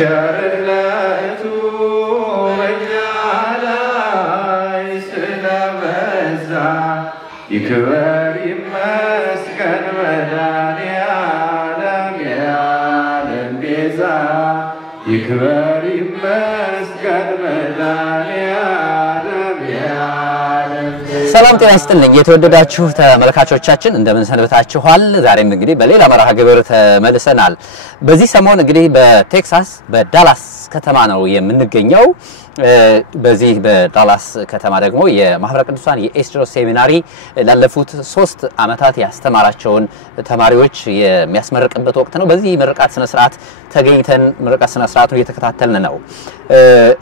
ቸርነቱ በእኛ ላይ ስለበዛ ይክበር ይመስገን መድኃኔዓለም የዓለም ቤዛ ይክበር ይመስገን መድኃኔዓለም የዓለም ቤዛ። ሰላም ጤና ይስጥልኝ የተወደዳችሁ ተመልካቾቻችን እንደምን ሰንብታችኋል? ዛሬም እንግዲህ በሌላ መርሃ ግብር ተመልሰናል። በዚህ ሰሞን እንግዲህ በቴክሳስ በዳላስ ከተማ ነው የምንገኘው። በዚህ በዳላስ ከተማ ደግሞ የማህበረ ቅዱሳን የኤስድሮስ ሴሚናሪ ላለፉት 3 ዓመታት ያስተማራቸውን ተማሪዎች የሚያስመርቅበት ወቅት ነው። በዚህ ምርቃት ስነ ስርዓት ተገኝተን ምርቃት ስነ ስርዓቱን እየተከታተልን ነው።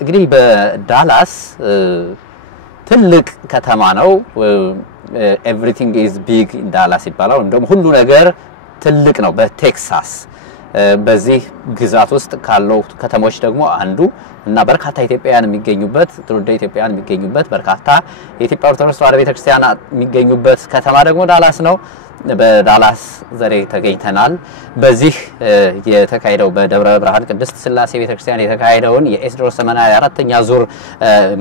እንግዲህ በዳላስ ትልቅ ከተማ ነው። everything is big in Dallas ይባላል። እንደውም ሁሉ ነገር ትልቅ ነው በቴክሳስ። በዚህ ግዛት ውስጥ ካለው ከተሞች ደግሞ አንዱ እና በርካታ ኢትዮጵያውያን የሚገኙበት ትውልደ ኢትዮጵያውያን የሚገኙበት በርካታ የኢትዮጵያ ኦርቶዶክስ ተዋሕዶ ቤተክርስቲያን የሚገኙበት ከተማ ደግሞ ዳላስ ነው። በዳላስ ዛሬ ተገኝተናል። በዚህ የተካሄደው በደብረ ብርሃን ቅድስት ሥላሴ ቤተክርስቲያን የተካሄደውን የኤስድሮስ ሰሚናሪ 4ኛ ዙር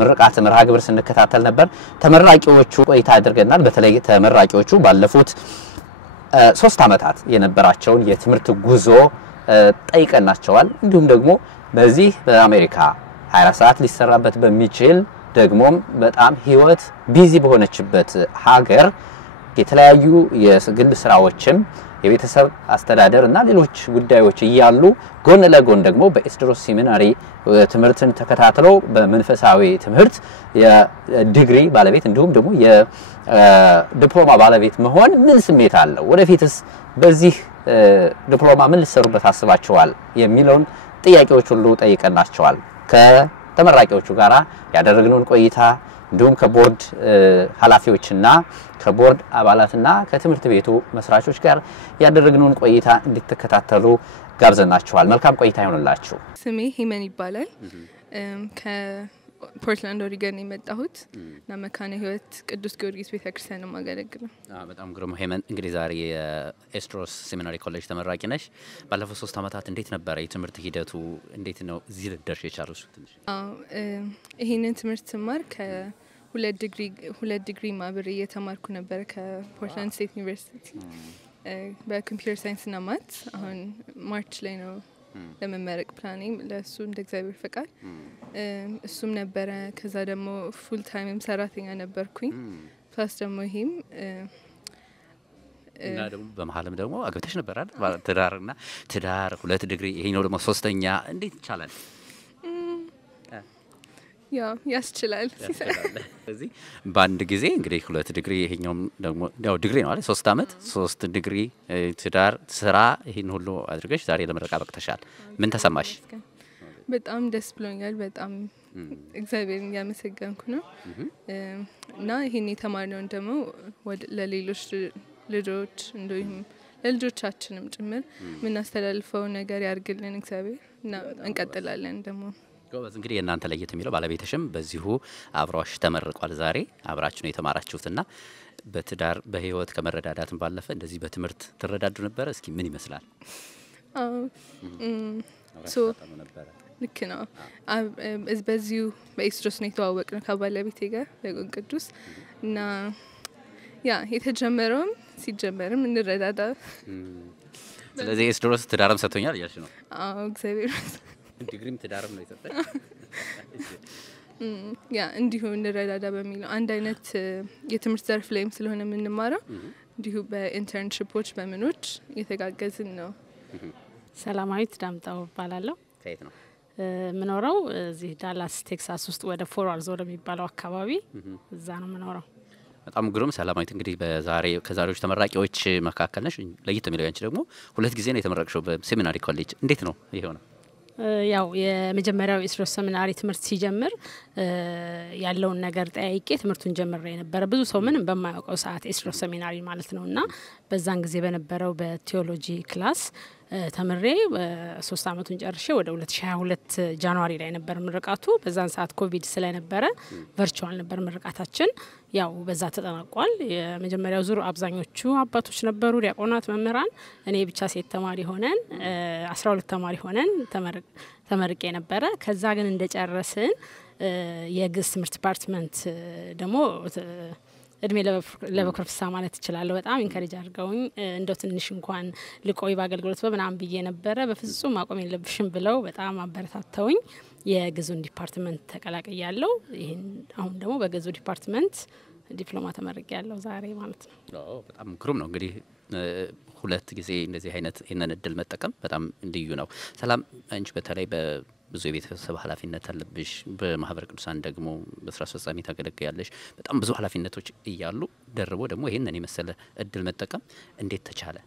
ምርቃት መርሃ ግብር ስንከታተል ነበር። ተመራቂዎቹ ቆይታ አድርገናል። በተለይ ተመራቂዎቹ ባለፉት 3 ዓመታት የነበራቸውን የትምህርት ጉዞ ጠይቀናቸዋል። እንዲሁም ደግሞ በዚህ በአሜሪካ 24 ሰዓት ሊሰራበት በሚችል ደግሞም በጣም ህይወት ቢዚ በሆነችበት ሀገር የተለያዩ የግል ስራዎችም የቤተሰብ አስተዳደር እና ሌሎች ጉዳዮች እያሉ ጎን ለጎን ደግሞ በኤስድሮስ ሴሚናሪ ትምህርትን ተከታትለው በመንፈሳዊ ትምህርት የዲግሪ ባለቤት እንዲሁም ደግሞ የዲፕሎማ ባለቤት መሆን ምን ስሜት አለው? ወደፊትስ በዚህ ዲፕሎማ ምን ልትሰሩበት አስባችኋል? የሚለውን ጥያቄዎች ሁሉ ጠይቀናቸዋል። ከተመራቂዎቹ ጋራ ያደረግነውን ቆይታ እንዲሁም ከቦርድ ኃላፊዎችና ከቦርድ አባላትና ከትምህርት ቤቱ መስራቾች ጋር ያደረግነውን ቆይታ እንድትከታተሉ ጋብዘናችኋል። መልካም ቆይታ ይሁንላችሁ። ስሜ ሂመን ይባላል። ከፖርትላንድ ኦሪገን የመጣሁት እና መካነ ህይወት ቅዱስ ጊዮርጊስ ቤተክርስቲያን ነው ማገለግለው። በጣም ግሩም ሂመን፣ እንግዲህ ዛሬ የኤስድሮስ ሴሚናሪ ኮሌጅ ተመራቂ ነሽ። ባለፉት 3 ዓመታት እንዴት ነበር የትምህርት ሂደቱ? እንዴት ነው እዚህ ልደርሽ የቻሉት? ይሄንን ትምህርት ስማር ሁለት ዲግሪ ማብሬ እየተማርኩ ነበር ከፖርትላንድ ስቴት ዩኒቨርሲቲ በኮምፒውተር ሳይንስ እና ማት። አሁን ማርች ላይ ነው ለመመረቅ ፕላኔ ለሱ እንደ እግዚአብሔር ፈቃድ እሱም ነበረ። ከዛ ደግሞ ፉል ታይምም ሰራተኛ ነበርኩኝ። ፕላስ ደግሞ ይሄም እና ደግሞ በመሐልም ደግሞ አግብተሽ ነበር አይደል? ትዳር 2 ዲግሪ ይሄኛው ደግሞ 3ኛ እንዴት ይቻላል? ያስችላል። ስለዚህ በአንድ ጊዜ እንግዲህ 2 ዲግሪ ይሄኛውም ደግሞ ያው ዲግሪ ነው አይደል? 3 ዓመት 3 ዲግሪ ትዳር ስራ ይሄን ሁሉ አድርገሽ ዛሬ ለምረቃ በቅተሻል። ምን ተሰማሽ? በጣም ደስ ብሎኛል። በጣም እግዚአብሔርን ያመሰገንኩ ነው። እና ይሄን የተማርነውን ደግሞ ለሌሎች ልጆች እንዲሁም ለልጆቻችንም ጭምር ምናስተላልፈው ነገር ያርግልን እግዚአብሔር እና እንቀጥላለን ደግሞ ጎበዝ። እንግዲህ እናንተ ለየት የሚለው ባለቤትሽም በዚሁ አብራሽ ተመርቋል። ዛሬ አብራችሁ ነው የተማራችሁትና በትዳር በህይወት ከመረዳዳትም ባለፈ እንደዚህ በትምህርት ትረዳዱ ነበር? እስኪ ምን ይመስላል? ልክ ነው። በዚሁ በኤስድሮስ ነው የተዋወቅነው ከባለቤቴ ጋር በጎን ቅዱስ እና የተጀመረውም ሲጀመርም እንረዳዳ። ስለዚህ ኤስድሮስ ትዳርም ሰጥቶኛል እያልሽ ነው? እግዚአብሔር ዲግሪም ትዳርም ነው የሰጠኝ። እንዲሁ እንረዳዳ በሚለው አንድ አይነት የትምህርት ዘርፍ ላይም ስለሆነ የምንማረው እንዲሁ በኢንተርንሺፖች በምኖች የተጋገዝን ነው። ሰላማዊት ዳምጣው እባላለሁ። ከየት ነው ምኖረው? እዚህ ዳላስ ቴክሳስ ውስጥ ወደ ፎርዋርዝ ወደሚባለው አካባቢ እዛ ነው ምኖረው። በጣም ግሩም። ሰላማዊት እንግዲህ ከዛሬዎች ተመራቂዎች መካከል ነሽ። ለየት የሚለው ያንቺ ደግሞ 2 ጊዜ ነው የተመረቅሽው በሴሚናሪ ኮሌጅ። እንዴት ነው ይሄው ነው? ያው የመጀመሪያው ኤስድሮስ ሴሚናሪ ትምህርት ሲጀምር ያለውን ነገር ጠያይቄ ትምህርቱን ጀምሬ ነበር። ብዙ ሰው ምንም በማያውቀው ሰዓት ኤስድሮስ ሴሚናሪ ማለት ነውና በዛን ጊዜ በነበረው በቲዮሎጂ ክላስ ተምሬ 3 ዓመቱን ጨርሼ ወደ 2022 ጃንዋሪ ላይ ነበር ምርቃቱ። በዛን ሰዓት ኮቪድ ስለነበረ ቨርቹዋል ነበር ምርቃታችን። ያው በዛ ተጠናቋል። የመጀመሪያው ዙር አብዛኞቹ አባቶች ነበሩ፣ ዲያቆናት፣ መምህራን። እኔ ብቻ ሴት ተማሪ ሆነን 12 ተማሪ ሆነን ተመርቄ ነበረ ከዛ ግን እንደጨረስን የግስ ትምህርት ዲፓርትመንት ደግሞ እድሜ ለበክርፍሳ ማለት ይችላል በጣም ኢንካሬጅ አድርገውኝ እንደው ትንሽ እንኳን ልቆይ ባገልግሎት በመናም ብዬ ነበረ በፍጹም ማቆም የለብሽም ብለው በጣም አበረታተውኝ የግዙን ዲፓርትመንት ተቀላቀያለሁ ይሄን አሁን ደግሞ በግዙ ዲፓርትመንት ዲፕሎማ ተመርቄያለሁ ዛሬ ማለት ነው በጣም ግሩም ነው እንግዲህ ሁለት ጊዜ እንደዚህ አይነት እነን እድል መጠቀም በጣም ልዩ ነው ሰላም አንቺ በተለይ ብዙ የቤተሰብ ኃላፊነት አለብሽ በማህበረ ቅዱሳን ደግሞ በስራ አስፈጻሚ ታገለግያለሽ በጣም ብዙ ኃላፊነቶች እያሉ ደርቦ ደግሞ ይሄንን የመሰለ እድል መጠቀም እንዴት ተቻለ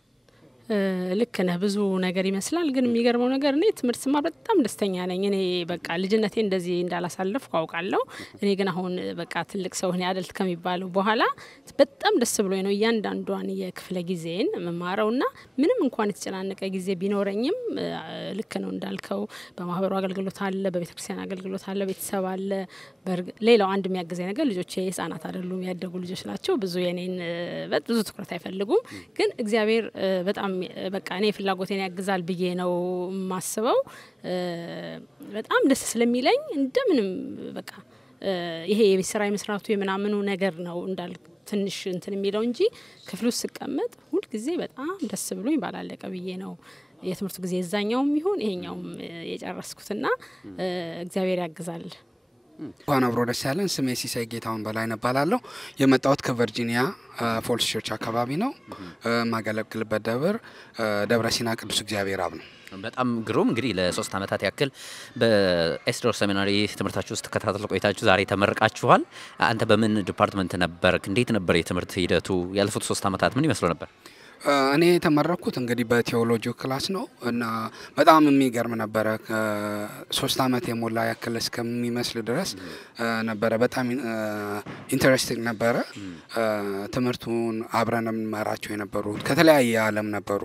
ልክ ነህ ብዙ ነገር ይመስላል ግን የሚገርመው ነገር እኔ ትምህርት ስማር በጣም ደስተኛ ነኝ እኔ በቃ ልጅነቴ እንደዚህ እንዳላሳለፍኩ አውቃለሁ እኔ ግን አሁን በቃ ትልቅ ሰው ሆነ አደልት ከሚባለው በኋላ በጣም ደስ ብሎኝ ነው እያንዳንዷን የክፍለ ጊዜን መማራውና ምንም እንኳን የተጨናነቀ ጊዜ ቢኖረኝም ልክ ነው እንዳልከው በማህበሩ አገልግሎት አለ በቤተክርስቲያን አገልግሎት አለ ቤተሰብ አለ ሌላው አንድ የሚያገዘኝ ነገር ልጆቼ ህፃናት አይደሉም ያደጉ ልጆች ናቸው ብዙ የኔን ብዙ ትኩረት አይፈልጉም ግን እግዚአብሔር በጣም በቃ እኔ ፍላጎቴን ያግዛል ብዬ ነው ማስበው በጣም ደስ ስለሚለኝ እንደምንም በቃ ይሄ የቤተሰራ መስራቱ የምናምኑ ነገር ነው እንዳል ትንሽ እንትን የሚለው እንጂ ክፍሉ ስቀመጥ ሁሉ ጊዜ በጣም ደስ ብሎኝ ባላለቀ ብዬ ነው የትምህርቱ ጊዜ እዛኛውም ይሁን ይሄኛውም የጨረስኩትና እግዚአብሔር ያግዛል ዋና ብሮ ደስ ያለን ስሜ ሲሳይ ጌታውን በላይ ነባላለሁ የመጣሁት ከቨርጂኒያ ፎልስ ቸርች አካባቢ ነው ማገለግልበት ደብረ ሲና ቅዱስ እግዚአብሔር አብ ነው በጣም ግሩም እንግዲህ ለ3 አመታት ያክል በኤስድሮስ ሴሚናሪ ትምህርታችሁ ውስጥ ተከታተል ቆይታችሁ ዛሬ ተመርቃችኋል አንተ በምን ዲፓርትመንት ነበርክ እንዴት ነበር የትምህርት ሂደቱ ያለፉት 3 አመታት ምን ይመስሉ ነበር እኔ ተመረኩት እንግዲህ በቴዎሎጂ ክላስ ነው እና በጣም የሚገርም ነበር 3 አመት የሞላ ያክል እስከሚመስል ድረስ ነበር በጣም ኢንተረስቲንግ ነበር ትምህርቱን አብረን እንማራቸው የነበሩት ከተለያየ ዓለም ነበሩ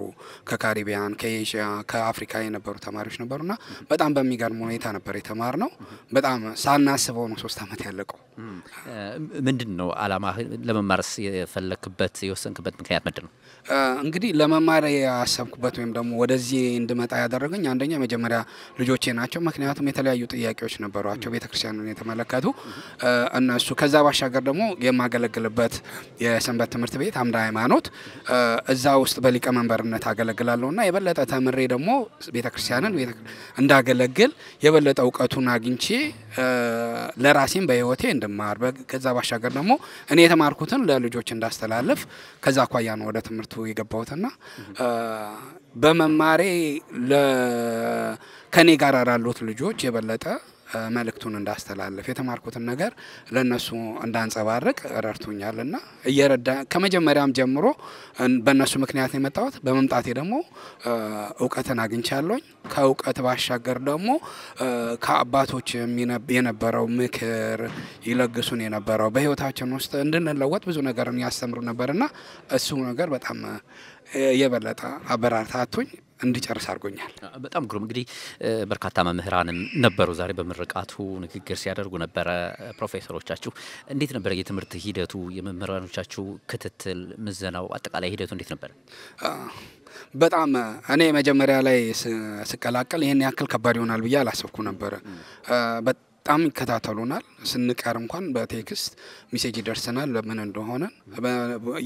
ከካሪቢያን ከኤዥያ ከአፍሪካ የነበሩ ተማሪዎች ነበሩና በጣም በሚገርም ሁኔታ ነበር የተማርነው በጣም ሳናስበው ነው 3 አመት ያለቀው ምንድነው አላማ ለመማርስ የፈለክበት የወሰንክበት ምክንያት ምንድነው እንግዲህ ለመማር ያሰብኩበት ወይም ደግሞ ወደዚህ እንድመጣ ያደረገኝ አንደኛ መጀመሪያ ልጆቼ ናቸው ምክንያቱም የተለያዩ ጥያቄዎች ነበሯቸው ቤተክርስቲያንን የተመለከቱ እነሱ ከዛ ባሻገር ደግሞ የማገለግልበት የሰንበት ትምህርት ቤት አምዳ ሃይማኖት እዛ ውስጥ በሊቀ መንበርነት አገለግላለሁና የበለጠ ተምሬ ደግሞ ቤተክርስቲያንን እንዳገለግል የበለጠ ዕውቀቱን አግኝቼ ለራሴም በህይወቴ እንደማር ከዛ ባሻገር ደግሞ እኔ የተማርኩትን ለልጆች እንዳስተላልፍ ከዛ አኳያ ነው ወደ ትምህርቱ የገባሁትና በመማሬ ከኔ ጋር ያሉት ልጆች የበለጠ መልእክቱን እንዳስተላልፍ የተማርኩትን ነገር ለነሱ እንዳንጸባርቅ ረድቶኛልና እየረዳ ከመጀመሪያም ጀምሮ በእነሱ ምክንያት የመጣሁት በመምጣቴ ደግሞ ዕውቀትን አግኝቻለሁ ከዕውቀት ባሻገር ደግሞ ከአባቶች የነበረው ምክር ይለግሱን የነበረው በህይወታችን ውስጥ እንድንለወጥ ብዙ ነገርን ያስተምሩ ነበርና እሱ ነገር በጣም የበለጠ አበራታቶኝ እንዲጨርስ አድርጎኛል በጣም ግሩም እንግዲህ በርካታ መምህራንም ነበሩ ዛሬ በመረቃቱ ንግግር ሲያደርጉ ነበር ፕሮፌሰሮቻችሁ እንዴት ነበር የትምህርት ሂደቱ የመምህራኖቻችሁ ክትትል ምዘናው አጠቃላይ ሂደቱ እንዴት ነበር በጣም እኔ መጀመሪያ ላይ ስቀላቀል ይሄን ያክል ከባድ ይሆናል ብዬ አላሰብኩ ነበር በጣም ይከታተሉናል ስንቀር እንኳን በቴክስት ሜሴጅ ይደርሰናል ለምን እንደሆነ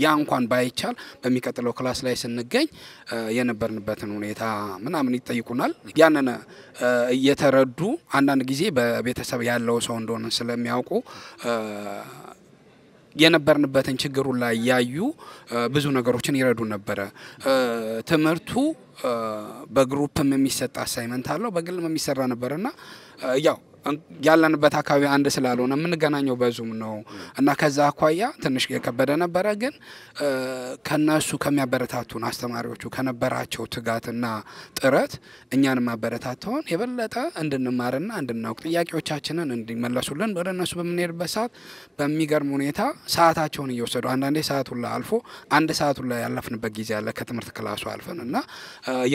ያ እንኳን ባይቻል በሚቀጥለው ክላስ ላይ ስንገኝ የነበርንበትን ሁኔታ ምናምን ይጠይቁናል ያንን እየተረዱ አንዳንድ ጊዜ በቤተሰብ ያለው ሰው እንደሆነ ስለሚያውቁ የነበርንበትን ችግሩ ላይ ያዩ ብዙ ነገሮችን ይረዱ ነበር ትምህርቱ በግሩፕም የሚሰጥ አሳይመንት አለው በግልም የሚሰራ ነበርና ያው ያለንበት አካባቢ አንድ ስላልሆነ የምንገናኘው በዙም ነው እና ከዛ አኳያ ትንሽ የከበደ ነበር ግን ከነሱ ከሚያበረታቱን አስተማሪዎቹ ከነበራቸው ትጋትና ጥረት እኛን ማበረታታውን የበለጠ እንድንማርና እንድናውቅ ጥያቄዎቻችንን እንዲመለሱልን ወደ እነሱ በመነርበት ሰዓት በሚገርም ሁኔታ ሰዓታቸውን እየወሰዱ አንዳንዴ ሰዓቱን አልፎ አንድ ሰዓቱን ላይ ያለፍንበት ጊዜ አለ ከትምህርት ክላሱ አልፈንና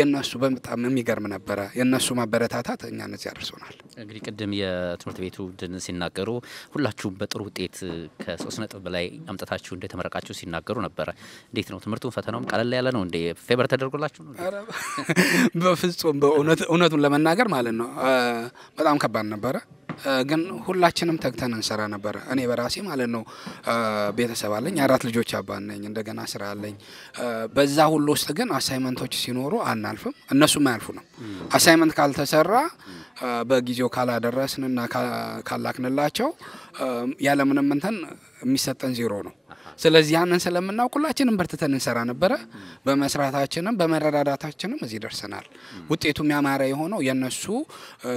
የነሱ በጣም የሚገርም ነበር የነሱ ማበረታታት እኛን እዚህ ያደርሶናል እንግዲህ ቅድም የትምህርት ቤቱ ድን ሲናገሩ ሁላችሁም በጥሩ ውጤት ከ3 ነጥብ በላይ አምጥታችሁ እንደተመረቃችሁ ሲናገሩ ነበር። እንዴት ነው ትምህርቱ ፈተናውም ቀለል ያለ ነው እንዴ? ፌቨር ተደርጎላችሁ ነው? በፍጹም እውነቱን ለመናገር ማለት ነው በጣም ከባድ ነበር። ግን ሁላችንም ተግተን እንሰራ ነበር። እኔ በራሴ ማለት ነው ቤተሰብ አለኝ፣ 4 ልጆች አባት ነኝ፣ እንደገና ስራ አለኝ። በዛ ሁሉ ውስጥ ግን አሳይመንቶች ሲኖሩ አናልፍም፣ እነሱም አያልፉንም። አሳይመንት ካልተሰራ በጊዜው ካላደረስንና ካላክንላቸው ያለምንም እንትን የሚሰጠን 0 ነው። ስለዚህ ያንን ስለምናውቅ ሁላችንም በርትተን እንሰራ ነበር። በመስራታችንም በመረዳዳታችንም እዚህ ደርሰናል። ውጤቱም ያማረ የሆነው የነሱ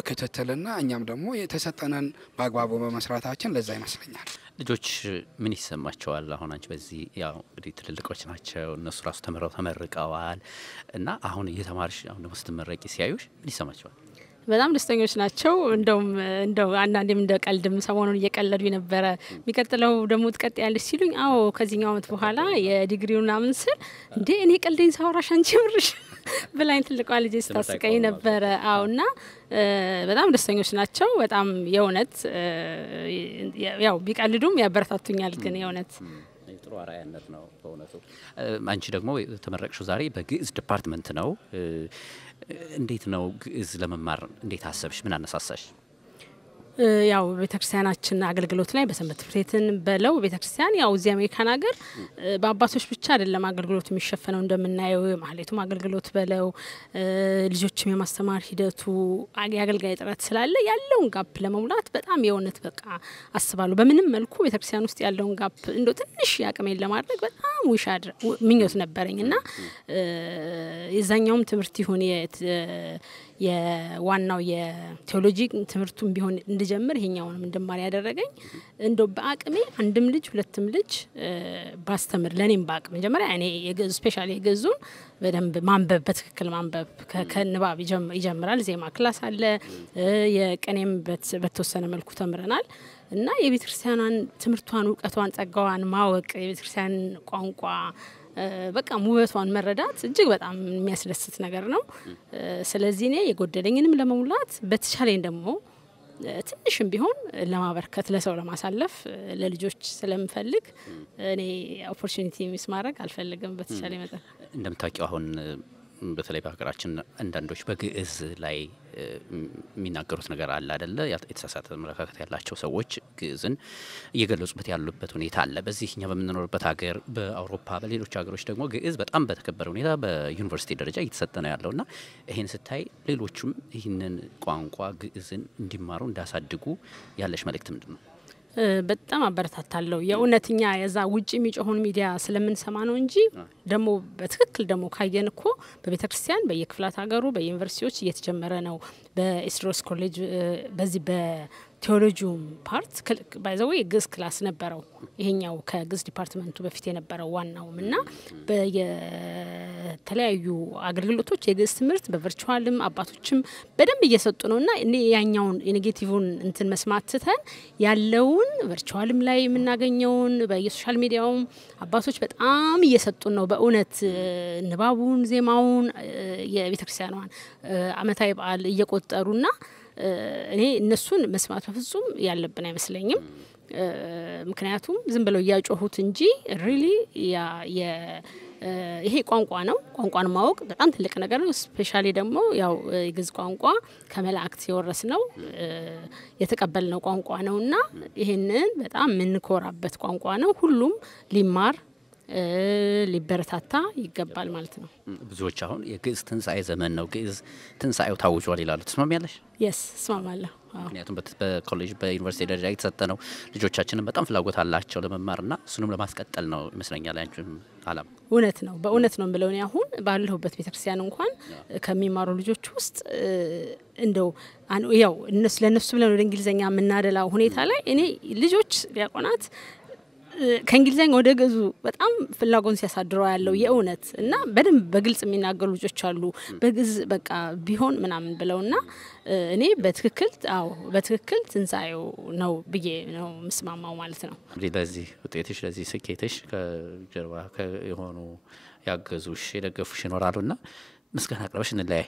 ክትትልና እኛም ደግሞ የተሰጠነን በአግባቡ በመስራታችን ለዛ ይመስለኛል። ልጆች ምን ይሰማቸዋል? አሁን አንቺ በዚህ ያው እንግዲህ ትልልቆች ናቸው፣ እነሱ ራሱ ተመርቀዋል እና አሁን እየተማርሽ አሁን ደግሞ ስትመረቂ ሲያዩሽ ምን ይሰማቸዋል? በጣም ደስተኞች ናቸው። እንደው አንዳንዴም እንደ ቀልድም ሰሞኑን እየቀለዱ ነበረ። የሚቀጥለው ደግሞ ትቀጥያለሽ ሲሉኝ አዎ ከዚህኛው አመት በኋላ የዲግሪው ምናምን ስል እንዴ እኔ ቀልዴን ሳወራሽ አንቺ ምርሽ ብላኝ ትልቋ ልጅ ስታስቀኝ ነበረ። አውና በጣም ደስተኞች ናቸው። በጣም የእውነት ያው ቢቀልዱም ያበረታቱኛል። ግን የእውነት ጥሩ አራያነት ነው በእውነቱ። አንቺ ደግሞ ተመረቅሽው ዛሬ በግዕዝ ዲፓርትመንት ነው። እንዴት ነው ግዕዝ ለመማር እንዴት አሰብሽ? ምን አነሳሳሽ? ያው ቤተክርስቲያናችን አገልግሎት ላይ በሰንበት ትምህርት ቤትን በለው ቤተክርስቲያን ያው እዚህ አሜሪካን ሀገር በአባቶች ብቻ አይደለም አገልግሎት የሚሸፈነው እንደምናየው ማለቱም አገልግሎት በለው ልጆችም የማስተማር ሂደቱ የአገልጋይ ጥረት ስላለ ያለውን ጋፕ ለመሙላት በጣም የእውነት በቃ አስባለሁ። በምንም መልኩ ቤተክርስቲያን ውስጥ ያለውን ጋፕ እንዶ ትንሽ ያቅሜን ለማድረግ በጣም ምኞት ነበረኝና የዛኛውም ትምህርት ይሁን የዋናው የቴዎሎጂ ትምህርቱም ቢሆን እንድጀምር ይሄኛውንም እንደማር ያደረገኝ እንዶ በአቅሜ አንድም ልጅ ሁለትም ልጅ ባስተምር ለኔም በአቅሜ መጀመሪያ እኔ ስፔሻሊ የገዙን በደንብ ማንበብ በትክክል ማንበብ ከንባብ ይጀምራል። ዜማ ክላስ አለ፣ የቀኔም በተወሰነ መልኩ ተምረናል እና የቤተክርስቲያኗን ትምህርቷን ዕውቀቷን ጸጋዋን ማወቅ የቤተክርስቲያን ቋንቋ በቃ ውበቷን መረዳት እጅግ በጣም የሚያስደስት ነገር ነው። ስለዚህ እኔ የጎደለኝንም ለመሙላት በተቻለኝ ደግሞ ትንሽም ቢሆን ለማበርከት ለሰው ለማሳለፍ ለልጆች ስለምፈልግ እኔ ኦፖርቹኒቲ ሚስ ማድረግ አልፈልግም። በተቻለኝ መጠን እንደምታውቂው አሁን በተለይ በሀገራችን አንዳንዶች በግዕዝ ላይ የሚናገሩት ነገር አለ አይደለ? የተሳሳተ አመለካከት ያላቸው ሰዎች ግዕዝን እየገለጹበት ያሉበት ሁኔታ አለ። በዚህኛ በምንኖርበት ሀገር በአውሮፓ በሌሎች ሀገሮች ደግሞ ግዕዝ በጣም በተከበረ ሁኔታ በዩኒቨርሲቲ ደረጃ እየተሰጠ ነው ያለውና ይሄን ስታይ ሌሎችም ይህንን ቋንቋ ግዕዝን እንዲማሩ እንዳሳድጉ ያለሽ መልእክት ምንድነው? በጣም አበረታታለሁ። የእውነተኛ የዛ ውጪ የሚጮሆን ሚዲያ ስለምንሰማ ነው እንጂ ደሞ በትክክል ደሞ ካየን እኮ በቤተክርስቲያን በየክፍላት ሀገሩ በዩኒቨርሲቲዎች እየተጀመረ ነው። በኤስድሮስ ኮሌጅ በዚህ በቴዎሎጂው ፓርት ባይዘው የግዕዝ ክላስ ነበረው። ይሄኛው ከግዕዝ ዲፓርትመንቱ በፊት የነበረው ዋናውምና በየተለያዩ አገልግሎቶች የግዕዝ ትምህርት በቨርቹዋልም አባቶችም በደንብ እየሰጡ ነውና እኔ ያኛውን የኔጌቲቭን እንትን መስማትተን ያለውን ቨርቹዋልም ላይ የምናገኘውን በየሶሻል ሚዲያውም አባቶች በጣም እየሰጡ ነው። በእውነት ንባቡን ዜማውን የቤተክርስቲያኗን አመታዊ በዓል እየቆጠሩና እኔ እነሱን መስማት በፍጹም ያለብን አይመስለኝም። ምክንያቱም ዝም ብለው ያጮሁት እንጂ ሪሊ ይሄ ቋንቋ ነው። ቋንቋን ማወቅ በጣም ትልቅ ነገር ነው። ስፔሻሊ ደግሞ ያው የግዕዝ ቋንቋ ከመላእክት የወረስነው የተቀበልነው ቋንቋ ነውና ይሄንን በጣም ምንኮራበት ቋንቋ ነው። ሁሉም ሊማር ሊበረታታ ይገባል ማለት ነው። ብዙዎች አሁን የግዕዝ ትንሳኤ ዘመን ነው፣ ግዕዝ ትንሳኤው ታውጇል ይላሉ። ትስማሚያለሽ? yes እስማማለሁ። ምክንያቱም በኮሌጅ በዩኒቨርሲቲ ደረጃ የተሰጠ ነው። ልጆቻችንን በጣም ፍላጎት አላቸው ለመማርና እሱንም ለማስቀጠል ነው ይመስለኛል አንቺም አላም። እውነት ነው፣ በእውነት ነው ብለው ነው አሁን ባለሁበት ቤተክርስቲያን እንኳን ከሚማሩ ልጆች ውስጥ እንደው ያው ለነሱ ብለን ወደ እንግሊዘኛ የምናደላው ሁኔታ ላይ እኔ ልጆች ዲያቆናት ከእንግሊዘኛ ወደ ግዕዙ በጣም ፍላጎት ሲያሳድረው ያለው የእውነት እና በደንብ በግልጽ የሚናገሩ ልጆች አሉ። በግዕዝ በቃ ቢሆን ምናምን ብለውና እኔ በትክክል ትንሳኤው ነው ብዬ ነው መስማማው ማለት ነው። ለዚህ ውጤትሽ ለዚህ ስኬትሽ ከጀርባ የሆኑ ያገዙሽ የደገፉሽ ይኖራሉና ምስጋና አቅርበሽ እንለያይ።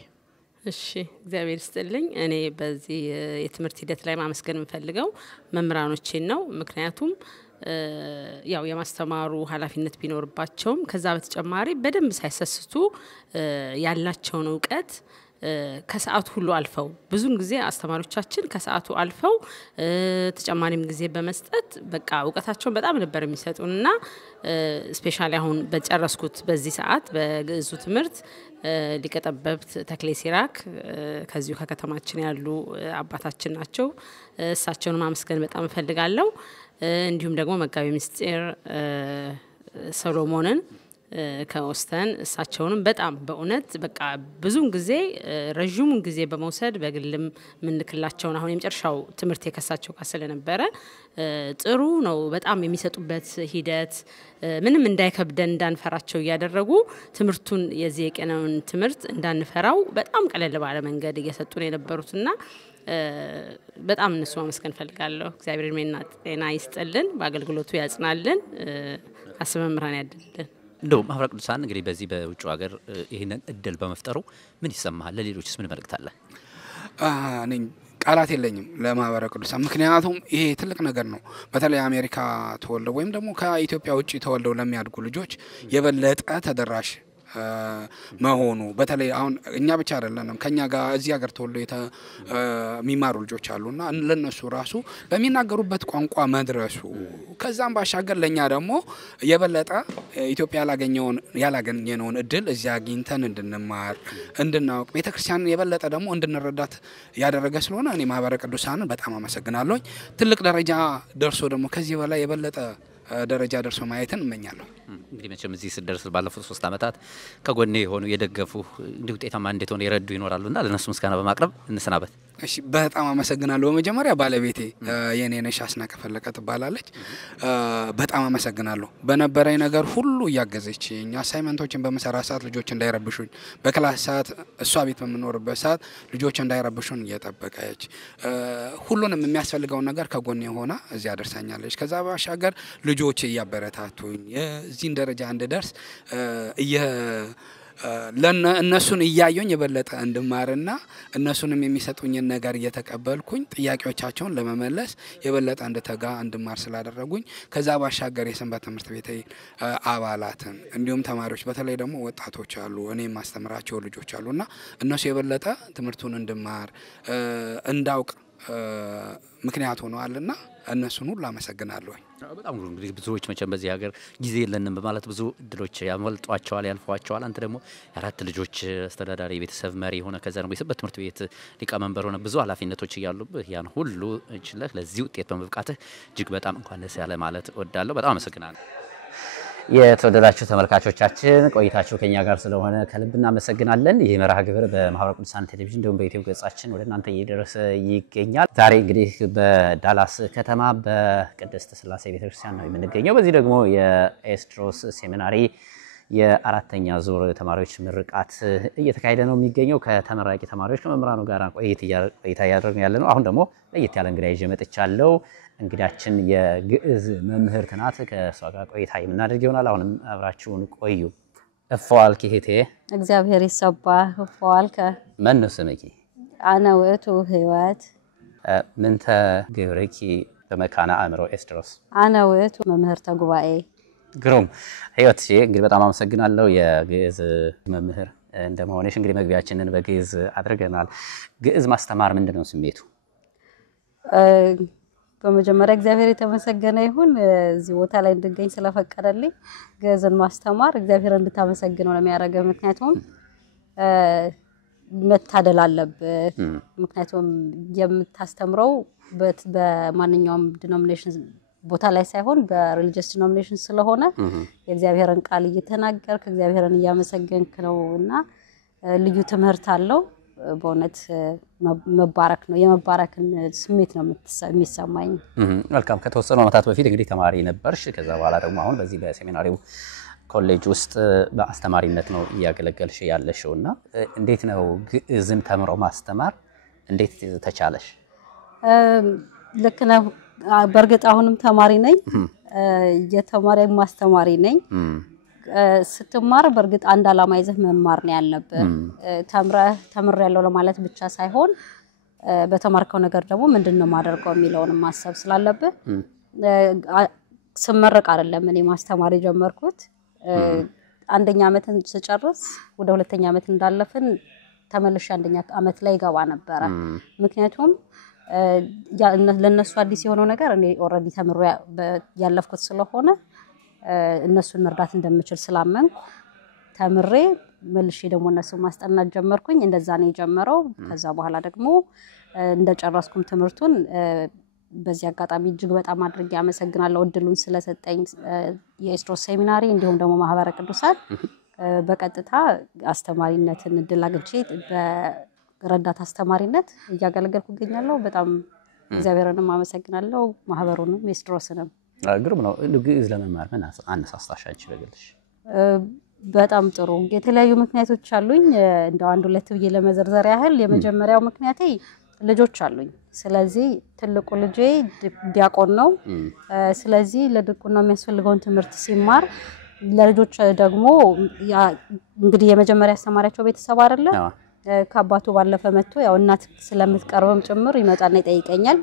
እሺ እግዚአብሔር ይስጥልኝ። እኔ በዚህ የትምህርት ሂደት ላይ ማመስገን የምፈልገው መምህራኖቼን ነው። ምክንያቱም ያው የማስተማሩ ኃላፊነት ቢኖርባቸውም ከዛ በተጨማሪ በደንብ ሳይሰስቱ ያላቸውን ዕውቀት ከሰዓቱ ሁሉ አልፈው ብዙን ጊዜ አስተማሪዎቻችን ከሰዓቱ አልፈው ተጨማሪም ጊዜ በመስጠት በቃ ዕውቀታቸውን በጣም ነበር የሚሰጡንና ስፔሻሊ አሁን በጨረስኩት በዚህ ሰዓት በግዕዙ ትምህርት ሊቀጠበብት ተክሌ ሲራክ ከዚሁ ከከተማችን ያሉ አባታችን ናቸው። እሳቸውን ማመስገን በጣም እፈልጋለሁ። እንዲሁም ደግሞ መጋቢ ምስጢር ሰሎሞንን ከወስተን እሳቸውንም በጣም በእውነት በቃ ብዙን ጊዜ ረጅሙን ጊዜ በመውሰድ በግልም ምንክላቸውን አሁን የመጨረሻው ትምህርት የከሳቸው ካሰለ ነበር ጥሩ ነው። በጣም የሚሰጡበት ሂደት ምንም እንዳይከብደን እንዳንፈራቸው ያደረጉ ትምህርቱን የዚህ የቀነውን ትምህርት እንዳንፈራው በጣም ቀለል ባለ መንገድ እየሰጡን የነበሩትና በጣም እነሱ ማመስገን ፈልጋለሁ። እግዚአብሔር ይመስገን ጤና ይስጥልን፣ በአገልግሎቱ ያጽናልን፣ አስመምራን ያድልልን። እንደው ማህበረ ቅዱሳን እንግዲህ በዚህ በውጭ ሀገር ይሄንን እድል በመፍጠሩ ምን ይሰማሃል? ለሌሎችስ ምን መልእክት አለ? እኔ ቃላት የለኝም ለማህበረ ቅዱሳን። ምክንያቱም ይሄ ትልቅ ነገር ነው። በተለይ አሜሪካ ተወልደው ወይም ደግሞ ከኢትዮጵያ ውጪ ተወልደው ለሚያድጉ ልጆች የበለጠ ተደራሽ መሆኑ በተለይ አሁን እኛ ብቻ አይደለንም ከኛ ጋር እዚህ ሀገር ተወልደው የሚማሩ ልጆች አሉና ለነሱ ራሱ በሚናገሩበት ቋንቋ መድረሱ ከዛም ባሻገር ለኛ ደግሞ የበለጠ ኢትዮጵያ ያላገኘነውን እድል እዚያ አግኝተን እንድንማር እንድናውቅ ቤተክርስቲያን የበለጠ ደግሞ እንድንረዳት ያደረገ ስለሆነ እኔ ማህበረ ቅዱሳንን በጣም አመሰግናለሁ። ትልቅ ደረጃ ደርሶ ደግሞ ከዚህ በላይ የበለጠ ደረጃ ደርሶ ማየትን እመኛለሁ። እንግዲህ መቼም እዚህ ስደርስ ባለፉት 3 አመታት ከጎኔ የሆኑ የደገፉ እንዲህ ውጤታማ እንዴት ሆነ ይረዱ ይኖራሉና ለነሱ ምስጋና በማቅረብ እንሰናበት። እሺ በጣም አመሰግናለሁ። በመጀመሪያ ባለቤቴ የኔነሽ አስናቀ ፈለቀ ትባላለች። በጣም አመሰግናለሁ። በነበረኝ ነገር ሁሉ ያገዘችኝ አሳይመንቶችን በመሰራ ሰዓት ልጆች እንዳይረብሹኝ በክላስ ሰዓት እሷ ቤት በመኖርበት ሰዓት ልጆች እንዳይረብሹን እየጠበቀች ሁሉንም የሚያስፈልገው ነገር ከጎኔ ሆና እዚህ አደርሳኛለች። ከዛ ባሻገር ልጆች እያበረታቱኝ እዚህን ደረጃ እንድደርስ እነሱን እያዩኝ የበለጠ እንድማርና እነሱንም የሚሰጡኝን ነገር እየተቀበልኩኝ ጥያቄዎቻቸውን ለመመለስ የበለጠ እንድተጋ እንድማር ስላደረጉኝ ከዛ ባሻገር የሰንበት ትምህርት ቤት አባላትን እንዲሁም ተማሪዎች በተለይ ደግሞ ወጣቶች አሉ እኔም ማስተምራቸው ልጆች አሉና እነሱ የበለጠ ትምህርቱን እንድማር እንዳውቅ ምክንያት ሆነዋልና እነሱን ሁሉ አመሰግናለሁ። በጣም እንግዲህ ብዙዎች መቼም በዚህ ሀገር ጊዜ የለንም በማለት ብዙ እድሎች ያመልጧቸዋል ያልፏቸዋል። አንተ ደግሞ የአራት ልጆች አስተዳዳሪ ቤተሰብ መሪ ሆነ ከዛ ደግሞ የሰንበት ትምህርት ቤት ሊቀመንበር ሆነ ብዙ ኃላፊነቶች እያሉብህ ያን ሁሉ እችለህ ለዚህ ውጤት በመብቃትህ እጅግ በጣም እንኳን ደስ ያለ ማለት እወዳለሁ። በጣም አመሰግናለሁ። የተወደዳችሁ ተመልካቾቻችን ቆይታችሁ ከኛ ጋር ስለሆነ ከልብ እናመሰግናለን። ይህ መርሃ ግብር በማህበረ ቅዱሳን ቴሌቪዥን እንደውም በዩቲዩብ ገጻችን ወደ እናንተ እየደረሰ ይገኛል። ዛሬ እንግዲህ በዳላስ ከተማ በቅድስት ሥላሴ ቤተክርስቲያን ነው የምንገኘው። በዚህ ደግሞ የኤስድሮስ ሴሚናሪ የአራተኛ ዙር ተማሪዎች ምርቃት እየተካሄደ ነው የሚገኘው። ከተመራቂ ተማሪዎች ከመምህራኑ ጋር ቆይታ እያደረግን ያለ ነው። አሁን ደግሞ ለየት ያለ እንግዳ ይዤ መጥቻለሁ። እንግዳችን የግዕዝ መምህርት ናት። ከሷ ጋር ቆይታ የምናደርግ ይሆናል። አሁንም አብራችሁን ቆዩ። እፈዋልኪ እህቴ እግዚአብሔር ይሰባህ። እፈዋልከ መኑ ስምኪ? አነ ውእቱ ሕይወት። ምንተ ግብርኪ በመካነ አእምሮ ኤስድሮስ? አነ ውእቱ መምህርተ ጉባኤ። ግሩም ሕይወት፣ እንግዲህ በጣም አመሰግናለሁ የግዕዝ መምህር እንደመሆንሽ። እንግዲህ መግቢያችንን በግዕዝ አድርገናል። ግዕዝ ማስተማር ምንድነው ስሜቱ? በመጀመሪያ እግዚአብሔር የተመሰገነ ይሁን እዚህ ቦታ ላይ እንድገኝ ስለፈቀደልኝ። ግዕዝን ማስተማር እግዚአብሔር እንድታመሰግነው ነው የሚያደርገው። ምክንያቱም መታደል አለበት። ምክንያቱም የምታስተምረው በማንኛውም ዲኖሚኔሽን ቦታ ላይ ሳይሆን በሪሊጂየስ ዲኖሚኔሽን ስለሆነ የእግዚአብሔርን ቃል እየተናገርክ እግዚአብሔርን እያመሰገንክ ነውና ልዩ ትምህርት አለው። በእውነት መባረክ ነው። የመባረክን ስሜት ነው የሚሰማኝ። መልካም። ከተወሰኑ ዓመታት በፊት እንግዲህ ተማሪ ነበርሽ። ከዛ በኋላ ደግሞ አሁን በዚህ በሴሚናሪው ኮሌጅ ውስጥ በአስተማሪነት ነው እያገለገልሽ ያለሽውና እንዴት ነው ግዕዝን ተምሮ ማስተማር እንዴት ተቻለሽ? ልክ ነው። በእርግጥ አሁንም ተማሪ ነኝ። የተማሪ ማስተማሪ ነኝ። ስትማር በርግጥ አንድ አላማ ይዘህ መማር ነው ያለብህ ተምሬያለሁ ለማለት ብቻ ሳይሆን በተማርከው ነገር ደግሞ ምንድነው ማደርገው የሚለውን ማሰብ ስላለብህ ስመረቅ አይደለም እኔ ማስተማር ጀመርኩት አንደኛ አመትን ስጨርስ ወደ ሁለተኛ አመት እንዳለፈን ተመልሼ አንደኛ አመት ላይ ገባ ነበር ምክንያቱም ለነሱ አዲስ የሆነው ነገር እኔ ኦሬዲ ተምሮ ያለፍኩት ስለሆነ እነሱን መርዳት እንደምችል ስላመንኩ ተምሬ መልሼ ደግሞ እነሱ ማስጠናት ጀመርኩኝ እንደዛ ነው የጀመረው ከዛ በኋላ ደግሞ እንደጨረስኩም ትምርቱን በዚህ አጋጣሚ እጅግ በጣም አድርጌ አመሰግናለሁ እድሉን ስለሰጠኝ የኤስድሮስ ሴሚናሪ እንዲሁም ደግሞ ማህበረ ቅዱሳን በቀጥታ አስተማሪነትን እድል አግኝቼ በረዳት አስተማሪነት እያገለገልኩ እገኛለሁ በጣም እግዚአብሔርንም አመሰግናለሁ ማህበሩንም ኤስድሮስንም ግሩም ነው ግዕዝ ለመማር ምን አነሳሳሻች በግልሽ በጣም ጥሩ የተለያዩ ምክንያቶች አሉኝ እንደው አንድ ሁለት ብዬ ለመዘርዘር ያህል የመጀመሪያው ምክንያቴ ልጆች አሉኝ ስለዚህ ትልቁ ልጄ ዲያቆን ነው ስለዚህ ለዲያቆናው የሚያስፈልገውን ትምህርት ሲማር ለልጆች ደግሞ እንግዲህ የመጀመሪያ አስተማሪያቸው ቤተሰብ አይደለ ከአባቱ ባለፈ መጥቶ ያው እናት ስለምትቀርበም ጭምር ይመጣና ይጠይቀኛል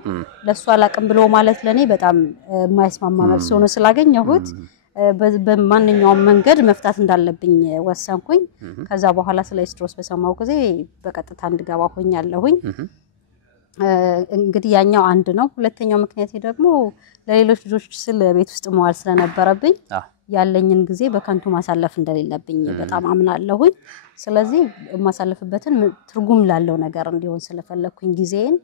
ለሱ አላቅም ብሎ ማለት ለኔ በጣም የማይስማማ መልስ ሆኖ ስላገኘሁት በማንኛውም መንገድ መፍታት እንዳለብኝ ወሰንኩኝ ከዛ በኋላ ስለ ኤስድሮስ በሰማው ጊዜ በቀጥታ እንድገባ ሆኛለሁኝ እንግዲህ ያኛው አንድ ነው ሁለተኛው ምክንያት ደግሞ ለሌሎች ልጆች ስለ ቤት ውስጥ መዋል ስለነበረብኝ ያለኝን ጊዜ በከንቱ ማሳለፍ እንደሌለብኝ በጣም አምናለሁኝ ስለዚህ ማሳለፍበትን ትርጉም ላለው ነገር እንዲሆን ስለፈለኩኝ ጊዜን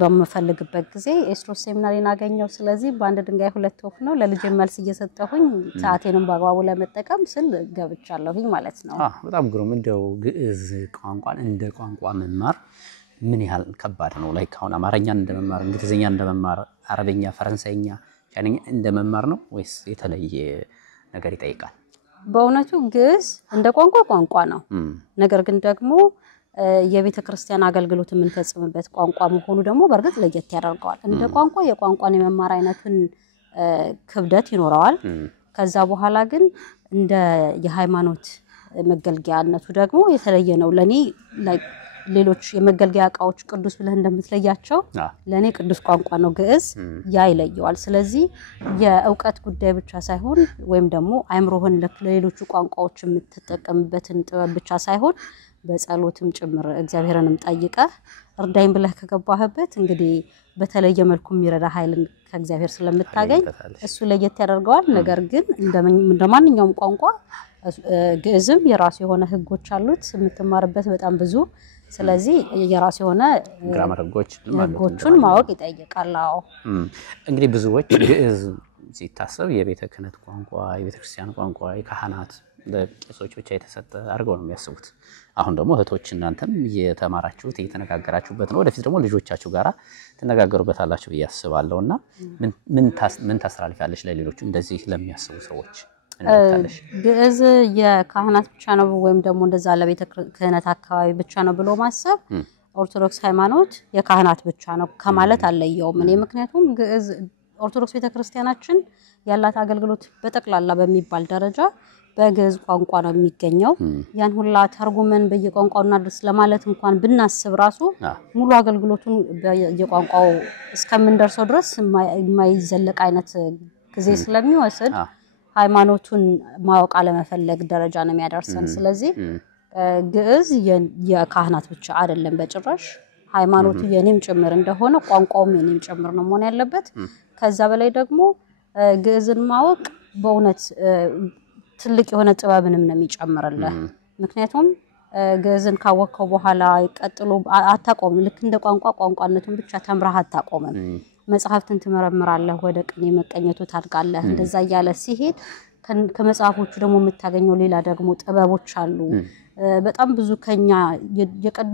በመፈልግበት ጊዜ ኤስድሮስ ሴሚናሪን አገኘው ስለዚህ በአንድ ድንጋይ ሁለት ወፍ ነው ለልጅ መልስ እየሰጠሁኝ ሰዓቴንም በአግባቡ ለመጠቀም ስል ገብቻለሁኝ ማለት ነው በጣም ግሩም እንደው ግዕዝ ቋንቋን እንደ ቋንቋ መማር ምን ያህል ከባድ ነው ላይክ አሁን አማርኛን እንደመማር እንግሊዝኛ እንደመማር አረበኛ ፈረንሳይኛ ያንኛ እንደመማር ነው ወይስ የተለየ ነገር ይጠይቃል በእውነቱ ግዕዝ እንደ ቋንቋ ነው ነገር ግን ደግሞ የቤተክርስቲያን አገልግሎት የምንፈጽምበት ቋንቋ መሆኑ ደግሞ በርግጥ ለየት ያደርገዋል እንደ ቋንቋ የቋንቋን የመማር አይነቱን ክብደት ይኖራል ከዛ በኋላ ግን እንደ የሃይማኖት መገልገያነቱ ደግሞ የተለየ ነው ለኔ ላይክ ሌሎች የመገልገያ ቃዎች ቅዱስ ብለህ እንደምትለያቸው ለኔ ቅዱስ ቋንቋ ነው ግዕዝ ያ ይለየዋል ስለዚህ የእውቀት ጉዳይ ብቻ ሳይሆን ወይም ደግሞ አይምሮህን ለሌሎች ቋንቋዎች የምትጠቀምበትን ጥበብ ብቻ ሳይሆን በጸሎትም ጭምር እግዚአብሔርንም ጠይቀህ እርዳኝ ብለህ ከገባህበት እንግዲህ በተለየ መልኩ የሚረዳ ኃይልን ከእግዚአብሔር ስለምታገኝ እሱ ለየት ያደርገዋል ነገር ግን እንደማንኛውም ቋንቋ ግዕዝም የራሱ የሆነ ህጎች አሉት የምትማርበት በጣም ብዙ ስለዚህ የራሱ የሆነ ግራመር ህጎችን ማወቅ ይጠይቃል እንግዲህ ብዙዎች ግዕዝ ሲታሰብ የቤተ ክህነት ቋንቋ የቤተክርስቲያን ቋንቋ የካህናት ለቄሶች ብቻ የተሰጠ አድርገው ነው የሚያስቡት አሁን ደግሞ እህቶች እናንተም እየተማራችሁት እየተነጋገራችሁበት ነው ወደፊት ደግሞ ልጆቻችሁ ጋራ ተነጋገሩበታላችሁ በያስባለውና ምን ታስተላልፋለሽ ለሌሎቹ እንደዚህ ለሚያስቡ ሰዎች ግዕዝ የካህናት ብቻ ነው ወይም ደግሞ እንደዛ ለቤተ ክህነት አካባቢ ብቻ ነው ብሎ ማሰብ ኦርቶዶክስ ሃይማኖት የካህናት ብቻ ነው ከማለት አለየውም እኔ ምክንያቱም ግዕዝ ኦርቶዶክስ ቤተክርስቲያናችን ያላት አገልግሎት በጠቅላላ በሚባል ደረጃ በግዕዝ ቋንቋ ነው የሚገኘው ያን ሁላ ተርጉመን በየቋንቋውና ድረስ ለማለት እንኳን ብናስብ ራሱ ሙሉ አገልግሎቱን በየቋንቋው እስከምንደርሰው ድረስ የማይዘለቅ አይነት ጊዜ ስለሚወስድ ሃይማኖቱን ማወቅ አለመፈለግ ደረጃ ነው የሚያደርሰን ስለዚህ ግዕዝ የካህናት ብቻ አይደለም በጭራሽ ሃይማኖቱ የኔም ጭምር እንደሆነ ቋንቋውም የኔም ጭምር ነው መሆን ያለበት ከዛ በላይ ደግሞ ግዕዝን ማወቅ በእውነት ትልቅ የሆነ ጥበብንም ነው የሚጨምርልህ ምክንያቱም ግዕዝን ካወቀው በኋላ ይቀጥሉ አታቆም ልክ እንደ ቋንቋነቱን ብቻ ተምረህ አታቆምም መጽሐፍትን ትመረምራለህ ወደ ቅኔ መቀኘቱ ታድጋለህ እንደዛ ያለ ሲሄድ ከመጽሐፎቹ ደግሞ የምታገኘው ሌላ ደግሞ ጥበቦች አሉ በጣም ብዙ ከኛ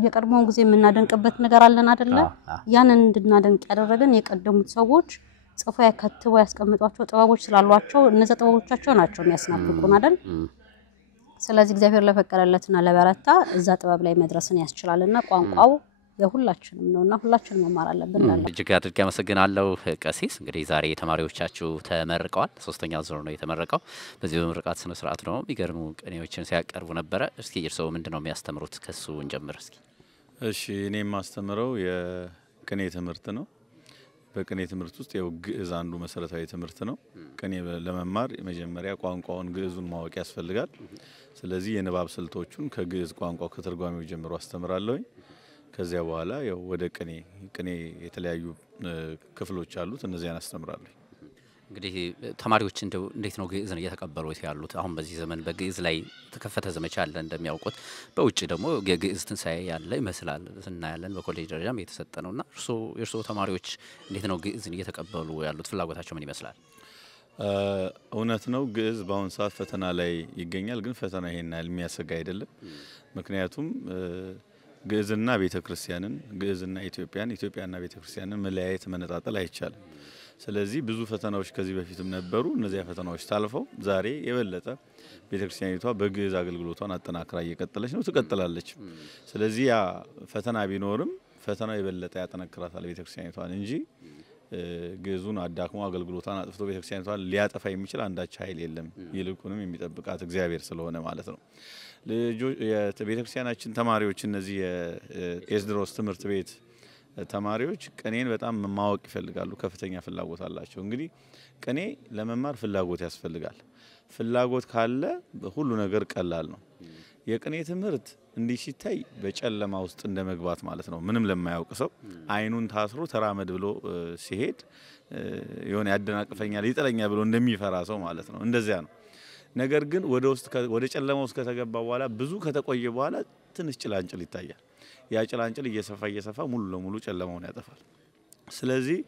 የቀድሞውን ጊዜ የምናደንቅበት ነገር አለን አይደለ ያንን እንድናደንቅ ያደረገን የቀደሙት ሰዎች ጽፎ ያከትበው ያስቀምጧቸው ጥበቦች ስላሏቸው እነዛ ጥበቦቻቸው ናቸው የሚያስናፍቁን አይደል ስለዚህ እግዚአብሔር ለፈቀደለትና ለበረታ እዛ ጥበብ ላይ መድረስን ያስችላልና ቋንቋው የሁላችንም ነውና ሁላችንም መማር አለብን እንላለን። እጅግ አድርጌ አመሰግናለሁ ቀሲስ። እንግዲህ ዛሬ ተማሪዎቻችሁ ተመርቀዋል። 3ኛ ዙር ነው የተመረቀው። በዚህ በምርቃት ስነ ስርዓት ነው የሚገርሙ ቅኔዎችን ሲያቀርቡ ነበረ። እስኪ እርስዎ ምንድነው የሚያስተምሩት? ከሱ እንጀምር እስኪ። እሺ እኔ የማስተምረው የቅኔ ትምህርት ነው። በቅኔ ትምህርት ውስጥ ያው ግዕዝ አንዱ መሰረታዊ ትምህርት ነው። ቅኔ ለመማር የመጀመሪያ ቋንቋውን ግዕዙን ማወቅ ያስፈልጋል። ስለዚህ የንባብ ስልቶቹን ከግዕዝ ቋንቋው ከትርጓሜው ጀምሮ አስተምራለሁ። ከዚያ በኋላ ያው ወደ ቅኔ የተለያዩ ክፍሎች አሉት እነዚያን አስተምራለሁ። እንግዲህ ተማሪዎች እንዴት ነው ግዕዝን እየተቀበሉት ያሉት? አሁን በዚህ ዘመን በግዕዝ ላይ ተከፈተ ዘመቻ አለ እንደሚያውቁት። በውጭ ደግሞ የግዕዝ ትንሳኤ ያለ ይመስላል እናያለን። በኮሌጅ ደረጃም የተሰጠ ነውና እርስዎ ተማሪዎች እንዴት ነው ግዕዝን እየተቀበሉ ያሉት? ፍላጎታቸው ምን ይመስላል? እውነት ነው ግዕዝ በአሁን ሰዓት ፈተና ላይ ይገኛል። ግን ፈተና ይሄን ያህል የሚያሰጋ አይደለም። ምክንያቱም ግዕዝና ቤተክርስቲያንን ግዕዝና ኢትዮጵያና ቤተክርስቲያንን መለያየት መነጣጠል አይቻልም። ስለዚህ ብዙ ፈተናዎች ከዚህ በፊትም ነበሩ። እነዚያ ፈተናዎች ታልፈው ዛሬ የበለጠ ቤተክርስቲያኒቷ በግዕዝ አገልግሎቷን አጠናክራ እየቀጠለች ነው፣ ትቀጥላለች። ስለዚህ ያ ፈተና ቢኖርም ፈተናው የበለጠ ያጠናክራታል ቤተክርስቲያኒቷን እንጂ ግዕዙን አዳክሞ አገልግሎቷን አጥፍቶ ቤተክርስቲያኒቷን ሊያጠፋ የሚችል አንዳች ኃይል የለም። ይልቁንም የሚጠብቃት እግዚአብሔር ስለሆነ ማለት ነው። የቤተክርስቲያናችን ተማሪዎች እነዚህ የኤስድሮስ ትምህርት ቤት ተማሪዎች ቅኔን በጣም ማወቅ ይፈልጋሉ። ከፍተኛ ፍላጎት አላቸው። እንግዲህ ቅኔ ለመማር ፍላጎት ያስፈልጋል። ፍላጎት ካለ ሁሉ ነገር ቀላል ነው። የቅኔ ትምህርት እንዲህ ሲታይ በጨለማ ውስጥ እንደመግባት ማለት ነው። ምንም ለማያውቅ ሰው አይኑን ታስሮ ተራመድ ብሎ ሲሄድ የሆነ ያደናቅፈኛል ይጥለኛል ብሎ እንደሚፈራ ሰው ማለት ነው። እንደዚያ ነው። ነገር ግን ወደ ጨለማ ውስጥ ከተገባ በኋላ ብዙ ከተቆየ በኋላ ትንሽ ጭላንጭል ይታያል። ያ ጭላንጭል እየሰፋ ሙሉ ለሙሉ ጨለማውን ያጠፋል። ስለዚህ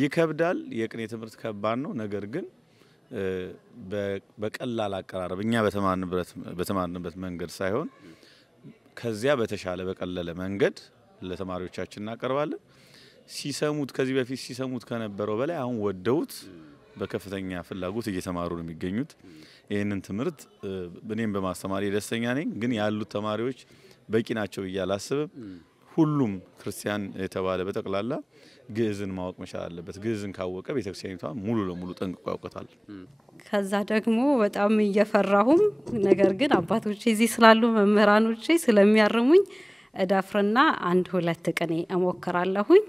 ይከብዳል። የቅኔ ትምህርት ከባድ ነው። ነገር ግን በቀላል አቀራረብ እኛ በተማርንበት መንገድ ሳይሆን ከዚያ በተሻለ በቀለለ መንገድ ለተማሪዎቻችን እናቀርባለን። ሲሰሙት ከዚህ በፊት ሲሰሙት ከነበረው በላይ አሁን ወደውት በከፍተኛ ፍላጎት እየተማሩ ነው የሚገኙት። ይሄንን ትምህርት እኔም በማስተማር ደስተኛ ነኝ። ግን ያሉት ተማሪዎች በቂ ናቸው እያላስብም ሁሉም ክርስቲያን የተባለ በተቀላላ ግዕዝን ማወቅ መቻል አለበት። ግዕዝን ካወቀ ቤተክርስቲያኒቷ ሙሉ ለሙሉ ጠንቅቆ ያውቃታል። ከዛ ደግሞ በጣም እየፈራሁም ነገር ግን አባቶቼ እዚህ ስላሉ መምህራኖቼ ስለሚያርሙኝ እዳፍርና 1-2 ቅኔ እሞክራለሁኝ።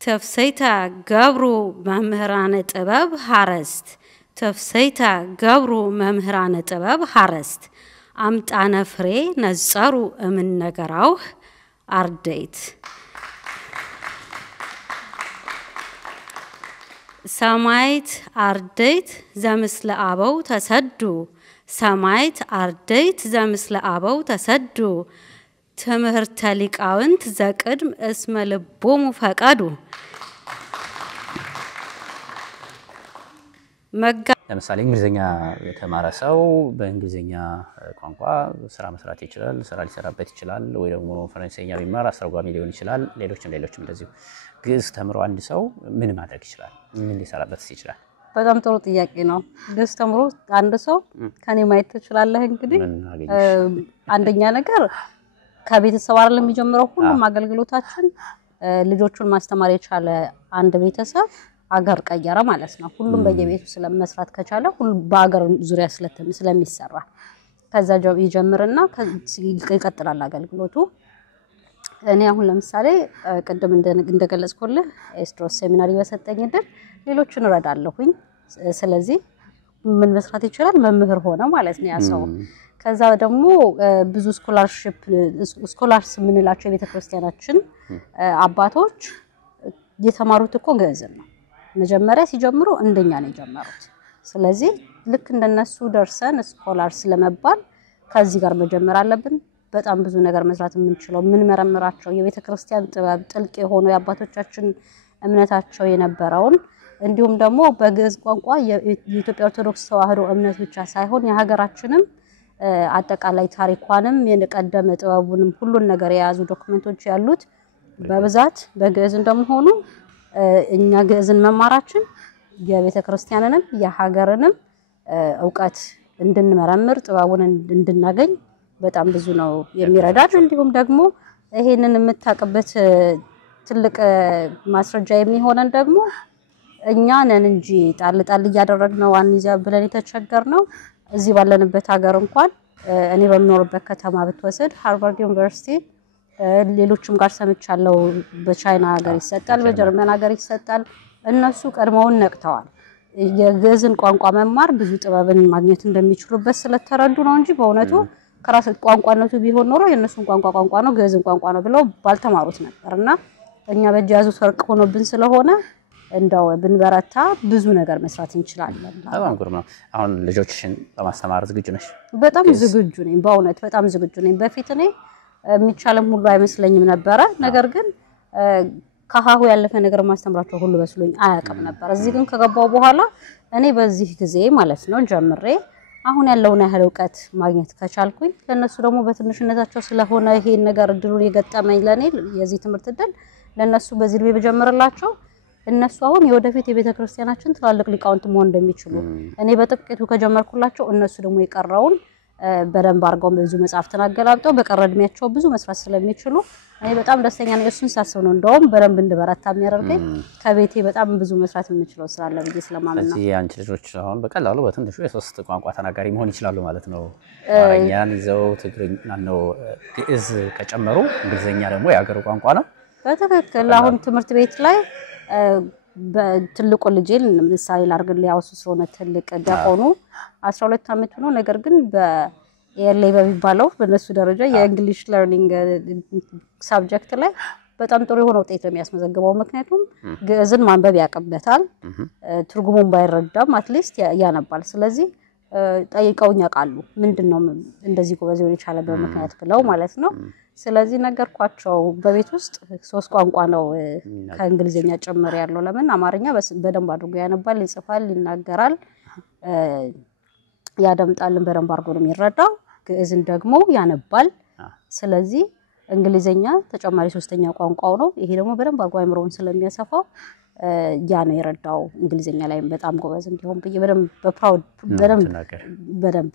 ተፍሰይታ ገብሩ መምህራነ ጥበብ ሐረስት ተፍሰይታ ገብሩ መምህራነ ጥበብ ሐረስት አምጣነ ፍሬ ነጸሩ እምን ነገራው አርደይት ሰማይት አርደይት ዘምስለ አበው ተሰዱ ሰማይት አርደይት ዘምስለ አበው ተሰዱ ትምህርተ ሊቃውንት ዘቅድም እስመ ልቦሙ ፈቀዱ። ለምሳሌ እንግሊዘኛ የተማረ ሰው በእንግሊዘኛ ቋንቋ ስራ መስራት ይችላል፣ ስራ ሊሰራበት ይችላል። ወይ ደግሞ ፈረንሳይኛ ቢማር አስተርጓሚ ሊሆን ይችላል። ሌሎችም እንደዚሁ ግዕዝ ተምሮ አንድ ሰው ምን ማድረግ ይችላል? ምን ሊሰራበት ይችላል? በጣም ጥሩ ጥያቄ ነው። ግዕዝ ተምሮ አንድ ሰው ከኔ ማየት ትችላለህ። እንግዲህ አንደኛ ነገር ከቤተሰብ አይደለም የሚጀምረው። ሁሉም አገልግሎታችን ልጆቹን ማስተማር የቻለ አንድ ቤተሰብ አገር ቀየረ ማለት ነው። ሁሉም በየቤቱ ስለመስራት ከቻለ ሁሉ በአገር ዙሪያ ስለሚሰራ ከዛ ይጀምርና ይቀጥላል አገልግሎቱ። እኔ አሁን ለምሳሌ ቀደም እንደገለጽኩልህ ኤስድሮስ ሴሚናሪ በሰጠኝ እድል ሌሎችን እረዳለሁኝ። ስለዚህ ምን መስራት ይችላል? መምህር ሆነ ማለት ነው ያ ሰው። ከዛ ደግሞ ብዙ ስኮላርስ ምንላቸው የቤተክርስቲያናችን አባቶች የተማሩት እኮ ግዕዝን ነው። መጀመሪያ ሲጀምሩ እንደኛ ነው የጀመሩት። ስለዚህ ልክ እንደነሱ ደርሰን ስኮላርስ ለመባል ከዚህ ጋር መጀመር አለብን። በጣም ብዙ ነገር መስራት የምንችለው ምን መረምራቸው የቤተክርስቲያን ጥበብ ጥልቅ የሆኑ የአባቶቻችን እምነታቸው የነበረውን እንዲሁም ደግሞ በግዕዝ ቋንቋ የኢትዮጵያ ኦርቶዶክስ ተዋሕዶ እምነት ብቻ ሳይሆን የሀገራችንም አጠቃላይ ታሪኳንም የቀደመ ጥበቡንም ሁሉን ነገር የያዙ ዶክመንቶች ያሉት በብዛት በግዕዝ እንደመሆኑ እኛ ግዕዝን መማራችን የቤተክርስቲያንንም የሀገርንም ዕውቀት እንድንመረምር ጥበቡን እንድናገኝ በጣም ብዙ ነው የሚረዳን እንዲሁም ደግሞ ይሄንን የምታቀበት ትልቅ ማስረጃ የሚሆነን ደግሞ እኛ ነን እንጂ ጣል እያደረግነው አንይዛ ብለን የተቸገርነው እዚህ ባለንበት ሀገር እንኳን እኔ በምኖርበት ከተማ ብትወስድ ሃርቫርድ ዩኒቨርሲቲ ሌሎችም ጋር ሰምቻለሁ በቻይና ሀገር ይሰጣል በጀርመን ሀገር ይሰጣል እነሱ ቀድመውን ነቅተዋል የግዕዝን ቋንቋ መማር ብዙ ጥበብን ማግኘት እንደሚችሉበት ስለተረዱ ነው እንጂ በእውነቱ ከራስ ቋንቋነቱ ቢሆን ኖሮ የነሱን ቋንቋ ነው ግዕዝን ቋንቋ ነው ብለው ባልተማሩት ነበርና እኛ በጃዙ ሰርቅ ሆኖብን ስለሆነ እንደው ብንበረታ ብዙ ነገር መስራት እንችላለን በጣም ግሩም ነው አሁን ልጆችሽን ለማስተማር ዝግጁ ነሽ በጣም ዝግጁ ነኝ በእውነት በጣም ዝግጁ ነኝ በፊት እኔ የሚቻለም ሁሉ አይመስለኝም ነበር ነገር ግን ከሃሁ ያለፈ ነገር ማስተምራቸው ሁሉ በስሎኝ አያቀም ነበር እዚህ ግን ከገባው በኋላ እኔ በዚህ ጊዜ ማለት ነው ጀምሬ አሁን ያለውን ያህል ዕውቀት ማግኘት ከቻልኩኝ ለነሱ ደግሞ በትንሽነታቸው ስለሆነ ይሄን ነገር እድሉን የገጠመኝ ለኔ የዚህ ትምህርት እድል ለነሱ በዚህ ልቤ በጀመረላቸው እነሱ አሁን የወደፊት የቤተክርስቲያናችን ትላልቅ ሊቃውንት መሆን እንደሚችሉ እኔ በጥቂቱ ከጀመርኩላቸው እነሱ ደግሞ የቀረውን በደንብ አርገው ብዙ መጽሐፍትን አገላብጠው በቀረድሚያቸው ብዙ መስራት ስለሚችሉ እኔ በጣም ደስተኛ ነኝ እሱን ሳስብ ነው እንደውም በደንብ እንድበረታ የሚያደርገኝ ከቤቴ በጣም ብዙ መስራት የምችለው ስላለ ብዬ ስለማመን ነው እዚህ አንቺ ልጆች አሁን በቀላሉ በትንሹ የሶስት ቋንቋ ተናጋሪ መሆን ይችላሉ ማለት ነው አማርኛን ይዘው ትግርኛ ነው ግዕዝ ከጨመሩ እንግሊዘኛ ደግሞ የአገሩ ቋንቋ ነው በትክክል አሁን ትምህርት ቤት ላይ በትልቁ ልጄን ምሳሌ ላርግልኝ ያው ስለሆነ ትልቅ ዲያቆኑ 12 አመት ነው ነገር ግን በኤልኤ በሚባለው በነሱ ደረጃ የእንግሊሽ ለርኒንግ ሳብጀክት ላይ በጣም ጥሩ የሆነ ውጤት ነው የሚያስመዘግበው ምክንያቱም ግዕዝን ማንበብ ያቀበታል ትርጉሙን ባይረዳም አትሊስት ያነባል ስለዚህ ጠይቀውኝ ያውቃሉ ምንድነው እንደዚህ ጎበዝ ሆነ ይቻለ በመክንያት ብለው ማለት ነው ስለዚህ ነገርኳቸው በቤት ውስጥ ሶስት ቋንቋ ነው ከእንግሊዘኛ ጨምር ያለው ለምን አማርኛ በደንብ አድርጎ ያነባል ይጽፋል ይናገራል ያደምጣልን በደንብ አድርጎ ነው የሚረዳው ግዕዝን ደግሞ ያነባል ስለዚህ እንግሊዘኛ ተጨማሪ ሶስተኛ ቋንቋው ነው ይሄ ደግሞ በደንብ አድርጎ አይምሮውን ስለሚያሰፋው ያ ነው የረዳው እንግሊዘኛ ላይ በጣም ጎበዝ እንዲሆን በደንብ በፕራውድ በደንብ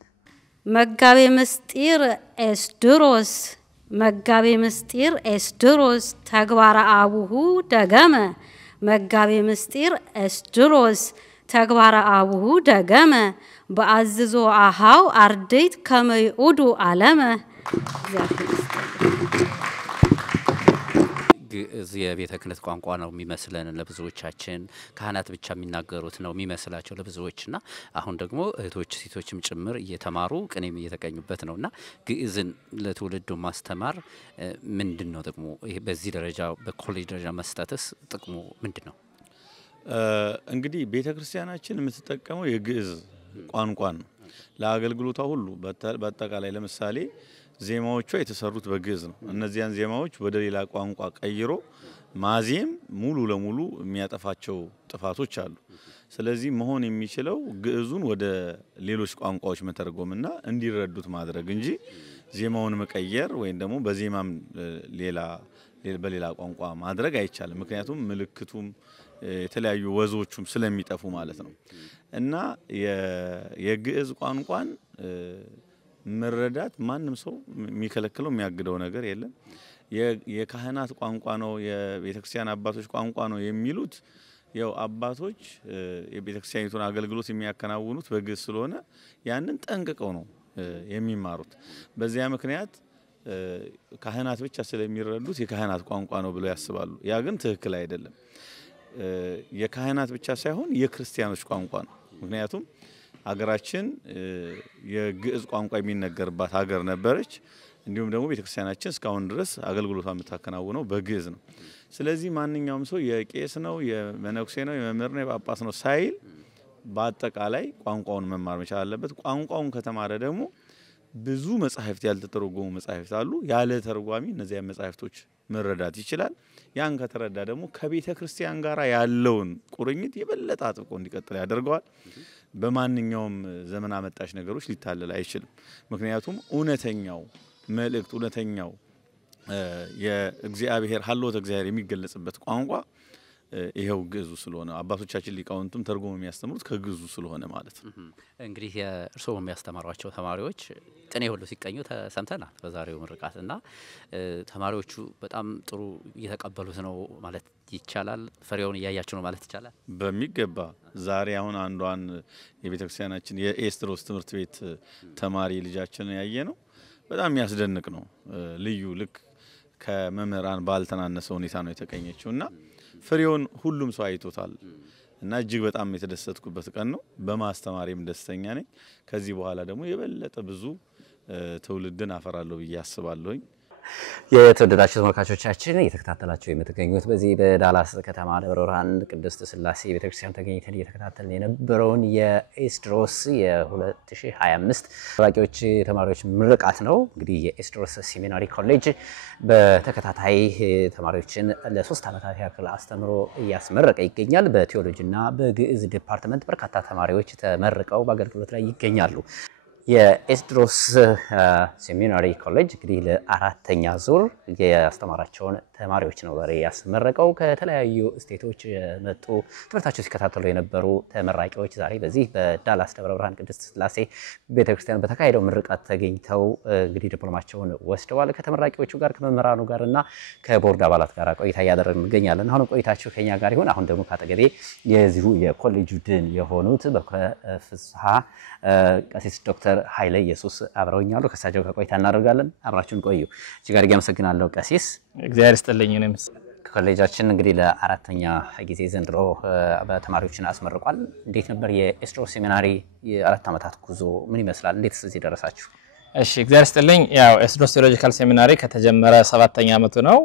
መጋቤ ምስጢር ኤስድሮስ ተግባረ አቡሁ ደገመ መጋቤ ምስጢር ኤስድሮስ ተግባረ አቡሁ ደገመ በአዝዞ አሃው አርዴት ከመይኡዱ ዓለመ ግዕዝ የቤተ ክህነት ቋንቋ ነው የሚመስለን ለብዙዎቻችን ካህናት ብቻ የሚናገሩት ነው የሚመስላቸው ለብዙዎችና አሁን ደግሞ እህቶች ሴቶችም ጭምር እየተማሩ ቅኔም እየተቀኙበት ነውና ግዕዝን ለትውልዱ ማስተማር ምንድነው ጥቅሙ ይሄ በዚህ ደረጃ በኮሌጅ ደረጃ መስጠትስ ጥቅሙ ምንድነው እንግዲህ ቤተ ክርስቲያናችን የምትጠቀመው የግዕዝ ቋንቋን ነው ለአገልግሎቷ ሁሉ በአጠቃላይ ለምሳሌ ዜማዎቹ የተሰሩት በግዕዝ ነው እነዚያን ዜማዎች ወደ ሌላ ቋንቋ ቀይሮ ማዜም ሙሉ ለሙሉ የሚያጠፋቸው ጥፋቶች አሉ ስለዚህ መሆን የሚችለው ግዕዙን ወደ ሌሎች ቋንቋዎች መተርጎምና እንዲረዱት ማድረግ እንጂ ዜማውን መቀየር ወይም ደግሞ በዜማም በሌላ ቋንቋ ማድረግ አይቻልም ምክንያቱም ምልክቱም የተለያዩ ወዞቹም ስለሚጠፉ ማለት ነው እና የግዕዝ ቋንቋን መረዳት ማንንም ሰው የሚከለክለው የሚያግደው ነገር የለም የካህናት ቋንቋ ነው የቤተክርስቲያን አባቶች ቋንቋ ነው የሚሉት ያው አባቶች የቤተክርስቲያኒቱን አገልግሎት የሚያከናውኑት በግዕዝ ስለሆነ ያንን ጠንቅቀው ነው የሚማሩት በዚያ ምክንያት ካህናት ብቻ ስለሚረዱት የካህናት ቋንቋ ነው ብለው ያስባሉ ያ ግን ትክክል አይደለም የካህናት ብቻ ሳይሆን የክርስቲያኖች ቋንቋ ነው ምክንያቱም ሀገራችን የግዕዝ ቋንቋ የሚነገርባት ሀገር ነበረች እንዲሁም ደግሞ ቤተክርስቲያናችን እስካሁን ድረስ አገልግሎቷን የምታከናውነው በግዕዝ ነው ስለዚህ ማንኛውም ሰው የቄስ ነው የመነኩሴ ነው የመምህር ነው የጳጳስ ነው ሳይል በአጠቃላይ ቋንቋውን መማር መቻል አለበት ቋንቋውን ከተማረ ደግሞ ብዙ መጻሕፍት ያልተተረጎሙ መጻሕፍት አሉ ያለ ተርጓሚ እነዚያ መጻሕፍቶች መረዳት ይችላል ያን ከተረዳ ደግሞ ከቤተ ክርስቲያን ጋር ያለውን ቁርኝት የበለጠ አጥብቆ እንዲቀጥል ያደርገዋል በማንኛውም ዘመን አመጣሽ ነገሮች ሊታለል አይችልም ምክንያቱም እውነተኛው መልእክት እውነተኛው የእግዚአብሔር ሀልዎተ እግዚአብሔር የሚገለጽበት ቋንቋ ይሄው ግዙ ስለሆነ አባቶቻችን ሊቃውንቱም ተርጉሞ የሚያስተምሩት ከግዙ ስለሆነ ማለት ነው። እንግዲህ እርስዎ የሚያስተምሯቸው ተማሪዎች ቅኔ ሁሉ ሲቀኙ ተሰምተናል በዛሬው ምርቃትና ተማሪዎቹ በጣም ጥሩ እየተቀበሉት ነው ማለት ይቻላል። ፍሬውን እያያችሁ ነው ማለት ይቻላል። በሚገባ ዛሬ አሁን አንዷን የቤተክርስቲያናችን የኤስድሮስ ትምህርት ቤት ተማሪ ልጃችንን ያየ ነው። በጣም የሚያስደንቅ ነው። ልዩ ልክ ከመምህራን ባልተናነሰ ሁኔታ ነው የተቀኘችውና ፍሬውን ሁሉም ሰው አይቶታል እና እጅግ በጣም የተደሰትኩበት ቀን ነው። በማስተማሪም ደስተኛ ነኝ። ከዚህ በኋላ ደግሞ የበለጠ ብዙ ትውልድን አፈራለሁ ብዬ አስባለሁኝ። የተወደዳችሁ ተመልካቾቻችን እየተከታተላችሁ የምትገኙት በዚህ በዳላስ ከተማ ደብረ ብርሃን ቅድስት ሥላሴ ቤተክርስቲያን ተገኝተን እየተከታተልን የነበረውን የኤስድሮስ የ2025 ተመራቂዎች ተማሪዎች ምርቃት ነው። እንግዲህ የኤስድሮስ ሴሚናሪ ኮሌጅ በተከታታይ ተማሪዎችን ለ3 ዓመታት ያክል አስተምሮ እያስመረቀ ይገኛል። በቴዎሎጂና በግዕዝ ዲፓርትመንት በርካታ ተማሪዎች ተመርቀው በአገልግሎት ላይ ይገኛሉ። የኤስድሮስ ሴሚናሪ ኮሌጅ እንግዲህ ለአራተኛ ዙር ያስተማራቸውን ተማሪዎች ነው ዛሬ ያስመረቀው። ከተለያዩ ስቴቶች መጡ ትምህርታቸው ሲከታተሉ የነበሩ ተመራቂዎች ዛሬ በዚህ በዳላስ ደብረ ብርሃን ቅድስት ሥላሴ ቤተክርስቲያን በተካሄደው ምርቃት ተገኝተው እንግዲህ ዲፕሎማቸውን ወስደዋል። ከተመራቂዎቹ ጋር ከመምህራኑ ጋርና ከቦርድ አባላት ጋር ቆይታ እያደረግን እንገኛለን። አሁን ቆይታችሁ ከኛ ጋር ይሁን። አሁን ደግሞ ካጠገቤ የዚሁ የኮሌጁ ድን የሆኑት በፍስሐ ቀሲስ ዶክተር ኃይለ ኢየሱስ አብረውኛሉ። ከሳቸው ጋር ቆይታ እናደርጋለን። አብራችሁን ቆዩ። እዚህ ጋር አመሰግናለሁ ቀሲስ። እግዚአብሔር ይስጥልኝ። እኔም ኮሌጃችን እንግዲህ ለአራተኛ ጊዜ ዘንድሮ በተማሪዎችን አስመርቋል። እንዴት ነበር የኤስድሮስ ሴሚናሪ የአራት ዓመታት ጉዞ ምን ይመስላል? እንዴትስ እዚህ ደረሳችሁ? እሺ እግዚአብሔር ይስጥልኝ። ያው ኤስድሮስ ቴዎሎጂካል ሴሚናሪ ከተጀመረ 7ኛ ዓመቱ ነው።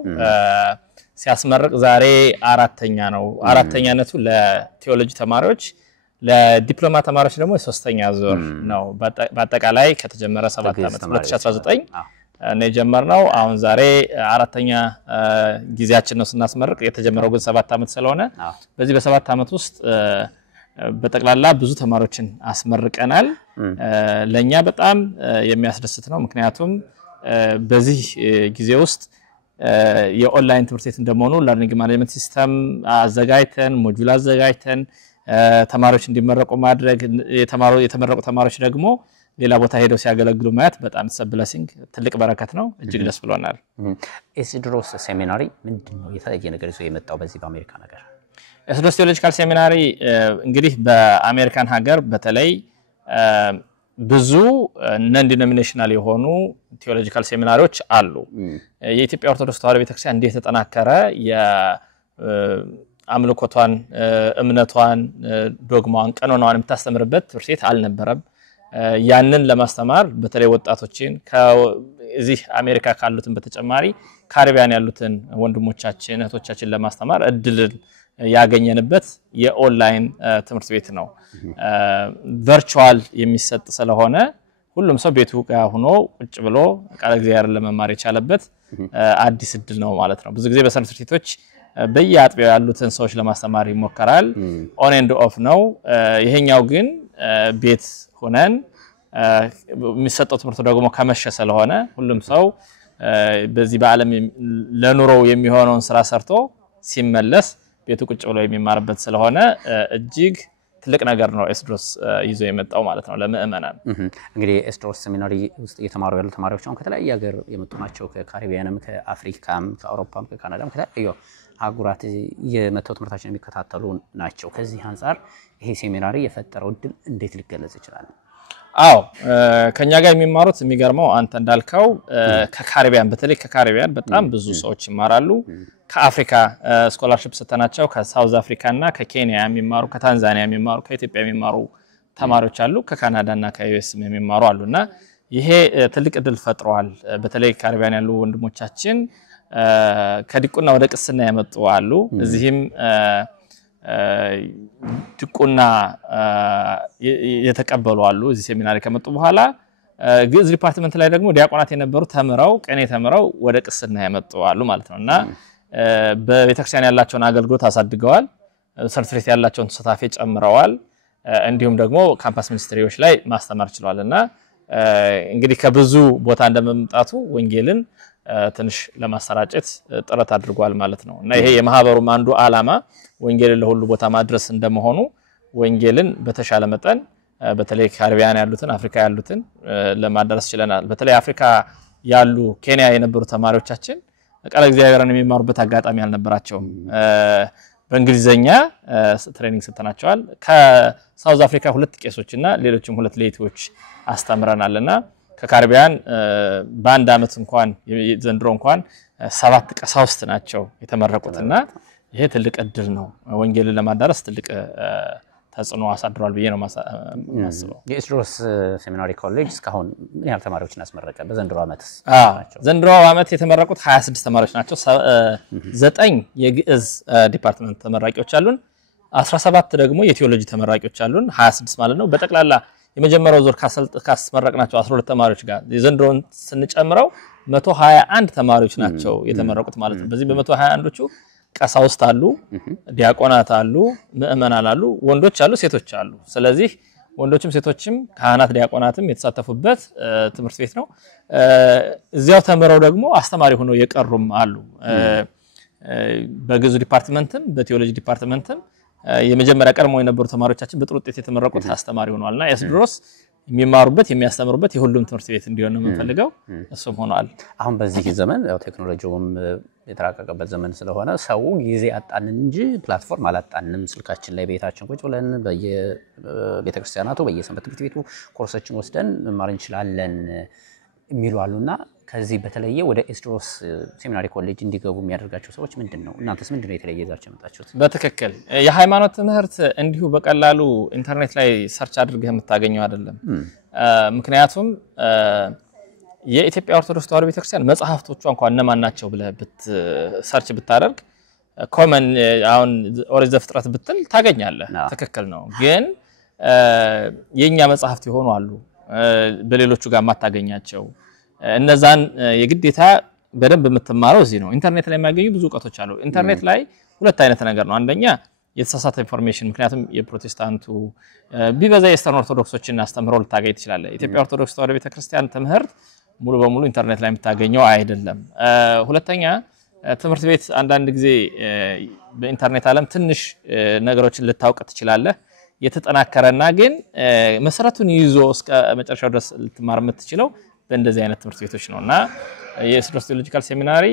ሲያስመርቅ ዛሬ አራተኛ ነው። አራተኛነቱ ለቴዎሎጂ ተማሪዎች ለዲፕሎማ ተማሪዎች ደግሞ የሶስተኛ ዙር ነው። በአጠቃላይ ከተጀመረ 7 ዓመት 2019 ነው የጀመርነው። አሁን ዛሬ አራተኛ ጊዜያችን ነው ስናስመርቅ። የተጀመረው ግን 7 ዓመት ስለሆነ በዚህ በ7 ዓመት ውስጥ በጠቅላላ ብዙ ተማሪዎችን አስመርቀናል። ለኛ በጣም የሚያስደስት ነው። ምክንያቱም በዚህ ጊዜ ውስጥ የኦንላይን ትምህርት ቤት እንደመሆኑ ለርኒንግ ማኔጅመንት ሲስተም አዘጋጅተን ሞጁል አዘጋጅተን ተማሪዎች እንዲመረቁ ማድረግ የተመረቁ ተማሪዎች ደግሞ ሌላ ቦታ ሄደው ሲያገለግሉ ማየት በጣም ተሰብለሲንግ ትልቅ በረከት ነው። እጅግ ደስ ብሎናል። ኤስድሮስ ሴሚናሪ ምንድነው የተለየ ነገር ይዞ የመጣው በዚህ በአሜሪካ ነገር? ኤስድሮስ ቴዎሎጂካል ሴሚናሪ እንግዲህ በአሜሪካን ሀገር በተለይ ብዙ ነን ዲኖሚኔሽናል የሆኑ ቴዎሎጂካል ሴሚናሪዎች አሉ። የኢትዮጵያ ኦርቶዶክስ ተዋሕዶ ቤተክርስቲያን እንዴት ተጠናከረ አምልኮቷን እምነቷን ዶግማዋን ቀኖናዋን የምታስተምርበት ትምህርት ቤት አልነበረም። ያንን ለማስተማር በተለይ ወጣቶችን ከዚህ አሜሪካ ካሉትን በተጨማሪ ካሪቢያን ያሉትን ወንድሞቻችን እህቶቻችን ለማስተማር እድልን ያገኘንበት የኦንላይን ትምህርት ቤት ነው። ቨርቹዋል የሚሰጥ ስለሆነ ሁሉም ሰው ቤቱ ጋር ሆኖ ቁጭ ብሎ ቃለ እግዚአብሔር ለመማር የቻለበት አዲስ እድል ነው ማለት ነው። ብዙ ጊዜ በሰንበት ትምህርት ቤቶች በየአጥቢያው ያሉትን ሰዎች ለማስተማር ይሞከራል። ኦን ኤንድ ኦፍ ነው። ይሄኛው ግን ቤት ሆነን የሚሰጠው ትምህርት ደግሞ ከመሸ ስለሆነ ሁሉም ሰው በዚህ በዓለም ለኑሮው የሚሆነውን ስራ ሰርቶ ሲመለስ ቤቱ ቁጭ ብሎ የሚማርበት ስለሆነ እጅግ ትልቅ ነገር ነው ኤስድሮስ ይዞ የመጣው ማለት ነው ለምእመናን። እንግዲህ ኤስድሮስ ሴሚናሪ ውስጥ እየተማሩ ያሉ ተማሪዎች አሁን ከተለያየ ሀገር የመጡ ናቸው። ከካሪቢያንም ከአፍሪካም ከአውሮፓም ከካናዳም ከተለያዩ አህጉራት የመተው ትምህርታችን የሚከታተሉ ናቸው። ከዚህ አንፃር ይሄ ሴሚናሪ የፈጠረው እድል እንዴት ሊገለጽ ይችላል? አዎ ከኛ ጋር የሚማሩት የሚገርመው አንተ እንዳልከው ከካሪቢያን በተለይ ከካሪቢያን በጣም ብዙ ሰዎች ይማራሉ። ከአፍሪካ ስኮላርሺፕ ሰተናቸው ከሳውዝ አፍሪካ እና ከኬንያ የሚማሩ ከታንዛኒያ የሚማሩ ከኢትዮጵያ የሚማሩ ተማሪዎች አሉ። ከካናዳና ከዩኤስ የሚማሩ አሉና ይሄ ትልቅ እድል ፈጥሯል። በተለይ ካሪቢያን ያሉ ወንድሞቻችን ከዲቁና ወደ ቅስና ያመጡ አሉ። እዚህም ዲቁና የተቀበሉ አሉ። እዚህ ሴሚናሪ ከመጡ በኋላ ግዕዝ ዲፓርትመንት ላይ ደግሞ ዲያቆናት የነበሩ ተምረው ቅኔ ተምረው ወደ ቅስና ያመጡ አሉ ማለት ነውና በቤተክርስቲያን ያላቸውን አገልግሎት አሳድገዋል። ሰርቲፊኬት ያላቸውን ተሳታፊ ጨምረዋል። እንዲሁም ደግሞ ካምፓስ ሚኒስትሪዎች ላይ ማስተማር ችለዋልና እንግዲህ ከብዙ ቦታ እንደመምጣቱ ወንጌልን ትንሽ ለማሰራጨት ጥረት አድርጓል ማለት ነው እና ይሄ የማህበሩም አንዱ ዓላማ ወንጌልን ለሁሉ ቦታ ማድረስ እንደመሆኑ ወንጌልን በተሻለ መጠን በተለይ ካሪቢያን ያሉትን አፍሪካ ያሉትን ለማዳረስ ችለናል በተለይ አፍሪካ ያሉ ኬንያ የነበሩ ተማሪዎቻችን ቃለ እግዚአብሔርን የሚማሩበት አጋጣሚ አልነበራቸውም በእንግሊዘኛ ትሬኒንግ ሰጥተናቸዋል ከሳውዝ አፍሪካ 2 ቄሶችና ሌሎችም 2 ሌይቶች አስተምረናልና ከካሪቢያን በአንድ አመት እንኳን ዘንድሮ እንኳን 7 ቀሳውስት ናቸው የተመረቁትና ይሄ ትልቅ እድል ነው ወንጌልን ለማዳረስ ትልቅ ተጽዕኖ አሳድሯል ብዬ ነው ማስበው የኤስድሮስ ሴሚናሪ ኮሌጅ እስካሁን ምን ያህል ተማሪዎችን አስመረቀ በዘንድሮ አመትስ ዘንድሮ አመት የተመረቁት 26 ተማሪዎች ናቸው 9 የግዕዝ ዲፓርትመንት ተመራቂዎች አሉን 17 ደግሞ የቴዎሎጂ ተመራቂዎች አሉን 26 ማለት ነው በጠቅላላ የመጀመሪያው ዙር ካስመረቅናቸው 12 ተማሪዎች ጋር የዘንድሮን ስንጨምረው 121 ተማሪዎች ናቸው የተመረቁት ማለት ነው በዚህ በ121ዎቹ ቀሳውስት አሉ ዲያቆናት አሉ ምእመናን አሉ ወንዶች አሉ ሴቶች አሉ ስለዚህ ወንዶችም ሴቶችም ካህናት ዲያቆናትም የተሳተፉበት ትምህርት ቤት ነው እዚያው ተመረው ደግሞ አስተማሪ ሆነው የቀሩም አሉ በግዕዝ ዲፓርትመንትም በቴዎሎጂ ዲፓርትመንትም የመጀመሪያ ቀድሞ የነበሩ ተማሪዎቻችን በጥሩ ውጤት የተመረቁት አስተማሪ ሆነዋልና ኤስድሮስ የሚማሩበት የሚያስተምሩበት የሁሉም ትምህርት ቤት እንዲሆን ነው የምንፈልገው እሱም ሆኗል አሁን በዚህ ዘመን ያው ቴክኖሎጂውም የተራቀቀበት ዘመን ስለሆነ ሰው ጊዜ አጣንን እንጂ ፕላትፎርም አላጣንም ስልካችን ላይ ቤታችን ቁጭ ብለን በየቤተክርስቲያናቱ በየሰንበት ትምህርት ቤቱ ኮርሶችን ወስደን መማር እንችላለን የሚሉ አሉና ከዚህ በተለየ ወደ ኤስድሮስ ሴሚናሪ ኮሌጅ እንዲገቡ የሚያደርጋቸው ሰዎች ምንድነው እናንተስ ምንድነው የተለየ ይዛችሁ መጣችሁት በትክክል የሃይማኖት ትምህርት እንዲሁ በቀላሉ ኢንተርኔት ላይ ሰርች አድርገህ የምታገኘው አይደለም ምክንያቱም የኢትዮጵያ ኦርቶዶክስ ተዋሕዶ ቤተክርስቲያን መጽሐፍቶቿ እንኳን እነማን ናቸው ብለህ ሰርች ብታደርግ ኮመን አሁን ኦሪት ዘፍጥረት ብትል ታገኛለህ ትክክል ነው ግን የኛ መጽሐፍት ይሆኑ አሉ በሌሎቹ ጋር ማታገኛቸው እነዛን የግዴታ በደንብ የምትማረው እዚህ ነው ኢንተርኔት ላይ የሚያገኙ ብዙ ዕውቀቶች አሉ ኢንተርኔት ላይ ሁለት አይነት ነገር ነው አንደኛ የተሳሳተ ኢንፎርሜሽን ምክንያቱም የፕሮቴስታንቱ ቢበዛ የስተርን ኦርቶዶክሶችን አስተምሮ ልታገኝ ትችላለህ ኢትዮጵያ ኦርቶዶክስ ተዋሕዶ ቤተክርስቲያን ትምህርት ሙሉ በሙሉ ኢንተርኔት ላይ የምታገኘው አይደለም ሁለተኛ ትምህርት ቤት አንዳንድ ጊዜ በኢንተርኔት ዓለም ትንሽ ነገሮችን ልታውቅ ትችላለህ የተጠናከረና ግን መሰረቱን ይዞ እስከ መጨረሻው ድረስ ልትማር የምትችለው በእንደዚህ አይነት ትምህርት ቤቶች ነውና የኤስድሮስ ቴዎሎጂካል ሴሚናሪ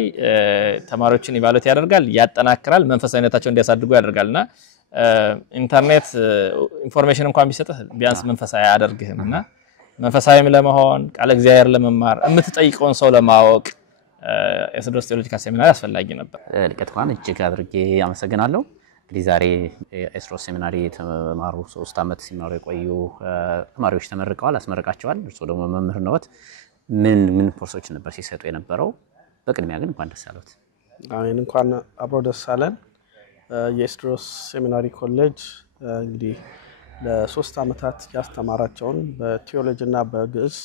ተማሪዎችን ኢቫሉዌት ያደርጋል ያጠናክራል መንፈሳዊነታቸውን እንዲያሳድጉ ያደርጋልና ኢንተርኔት ኢንፎርሜሽን እንኳን ቢሰጥህ ቢያንስ መንፈሳዊ ያደርግህምና መንፈሳዊም ለመሆን ቃለ እግዚአብሔር ለመማር የምትጠይቀውን ሰው ለማወቅ ኤስድሮስ ቴዎሎጂካል ሴሚናሪ አስፈላጊ ነበር ለቀጥታን እጅግ አድርጌ አመሰግናለሁ እንግዲህ ዛሬ ኤስድሮስ ሴሚናሪ ተማሩ 3 አመት ሲማሩ የቆዩ ተማሪዎች ተመርቀዋል አስመረቃቸዋል እርሶ ደግሞ መምህር ነዎት ምን ኮርሶች ነበር ሲሰጡ የነበረው በቅድሚያ ግን እንኳን ደስ አለዎት አሜን እንኳን አብሮ ደስ አለን የኤስድሮስ ሴሚናሪ ኮሌጅ እንግዲህ ለ3 አመታት ያስተማራቸውን በቴዎሎጂና በግዕዝ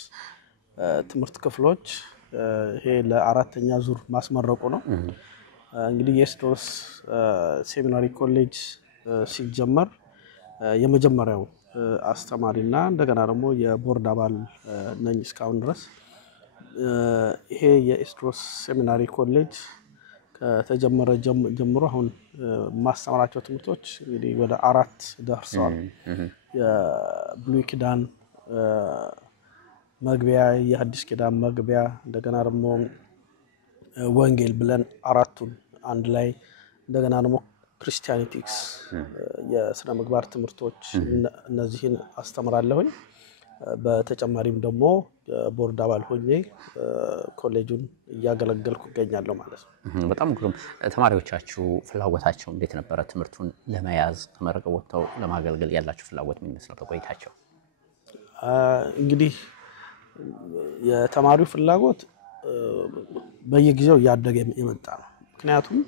ትምህርት ክፍሎች ይሄ ለአራተኛ ዙር ማስመረቁ ነው እንግዲህ የኤስድሮስ ሴሚናሪ ኮሌጅ ሲጀመር የመጀመሪያው አስተማሪና እንደገና ደግሞ የቦርድ አባል ነኝ እስካሁን ድረስ ይሄ የኤስድሮስ ሴሚናሪ ኮሌጅ ከተጀመረ ጀምሮ አሁን ማስተማራቸው ትምህርቶች እንግዲህ ወደ 4 ደርሰዋል የብሉይ ኪዳን መግቢያ የሐዲስ ኪዳን መግቢያ እንደገና ደግሞ ወንጌል ብለን 4ቱን አንድ ላይ እንደገና ደግሞ ክርስቲያኒቲክስ የሥነ ምግባር ትምህርቶች እነዚህን አስተምራለሁኝ በተጨማሪም ደግሞ ቦርድ አባል ሆኜ ኮሌጁን እያገለገልኩ እገኛለሁ ማለት ነው በጣም ግሩም ተማሪዎቻችሁ ፍላጎታቸው እንዴት ነበር ትምህርቱን ለመያዝ ተመረቀው ወጥተው ለማገልገል ያላችሁ ፍላጎት ምን ይመስላል በቆይታቸው እንግዲህ የተማሪው ፍላጎት በየጊዜው ያደገ የመጣ ነው ምክንያቱም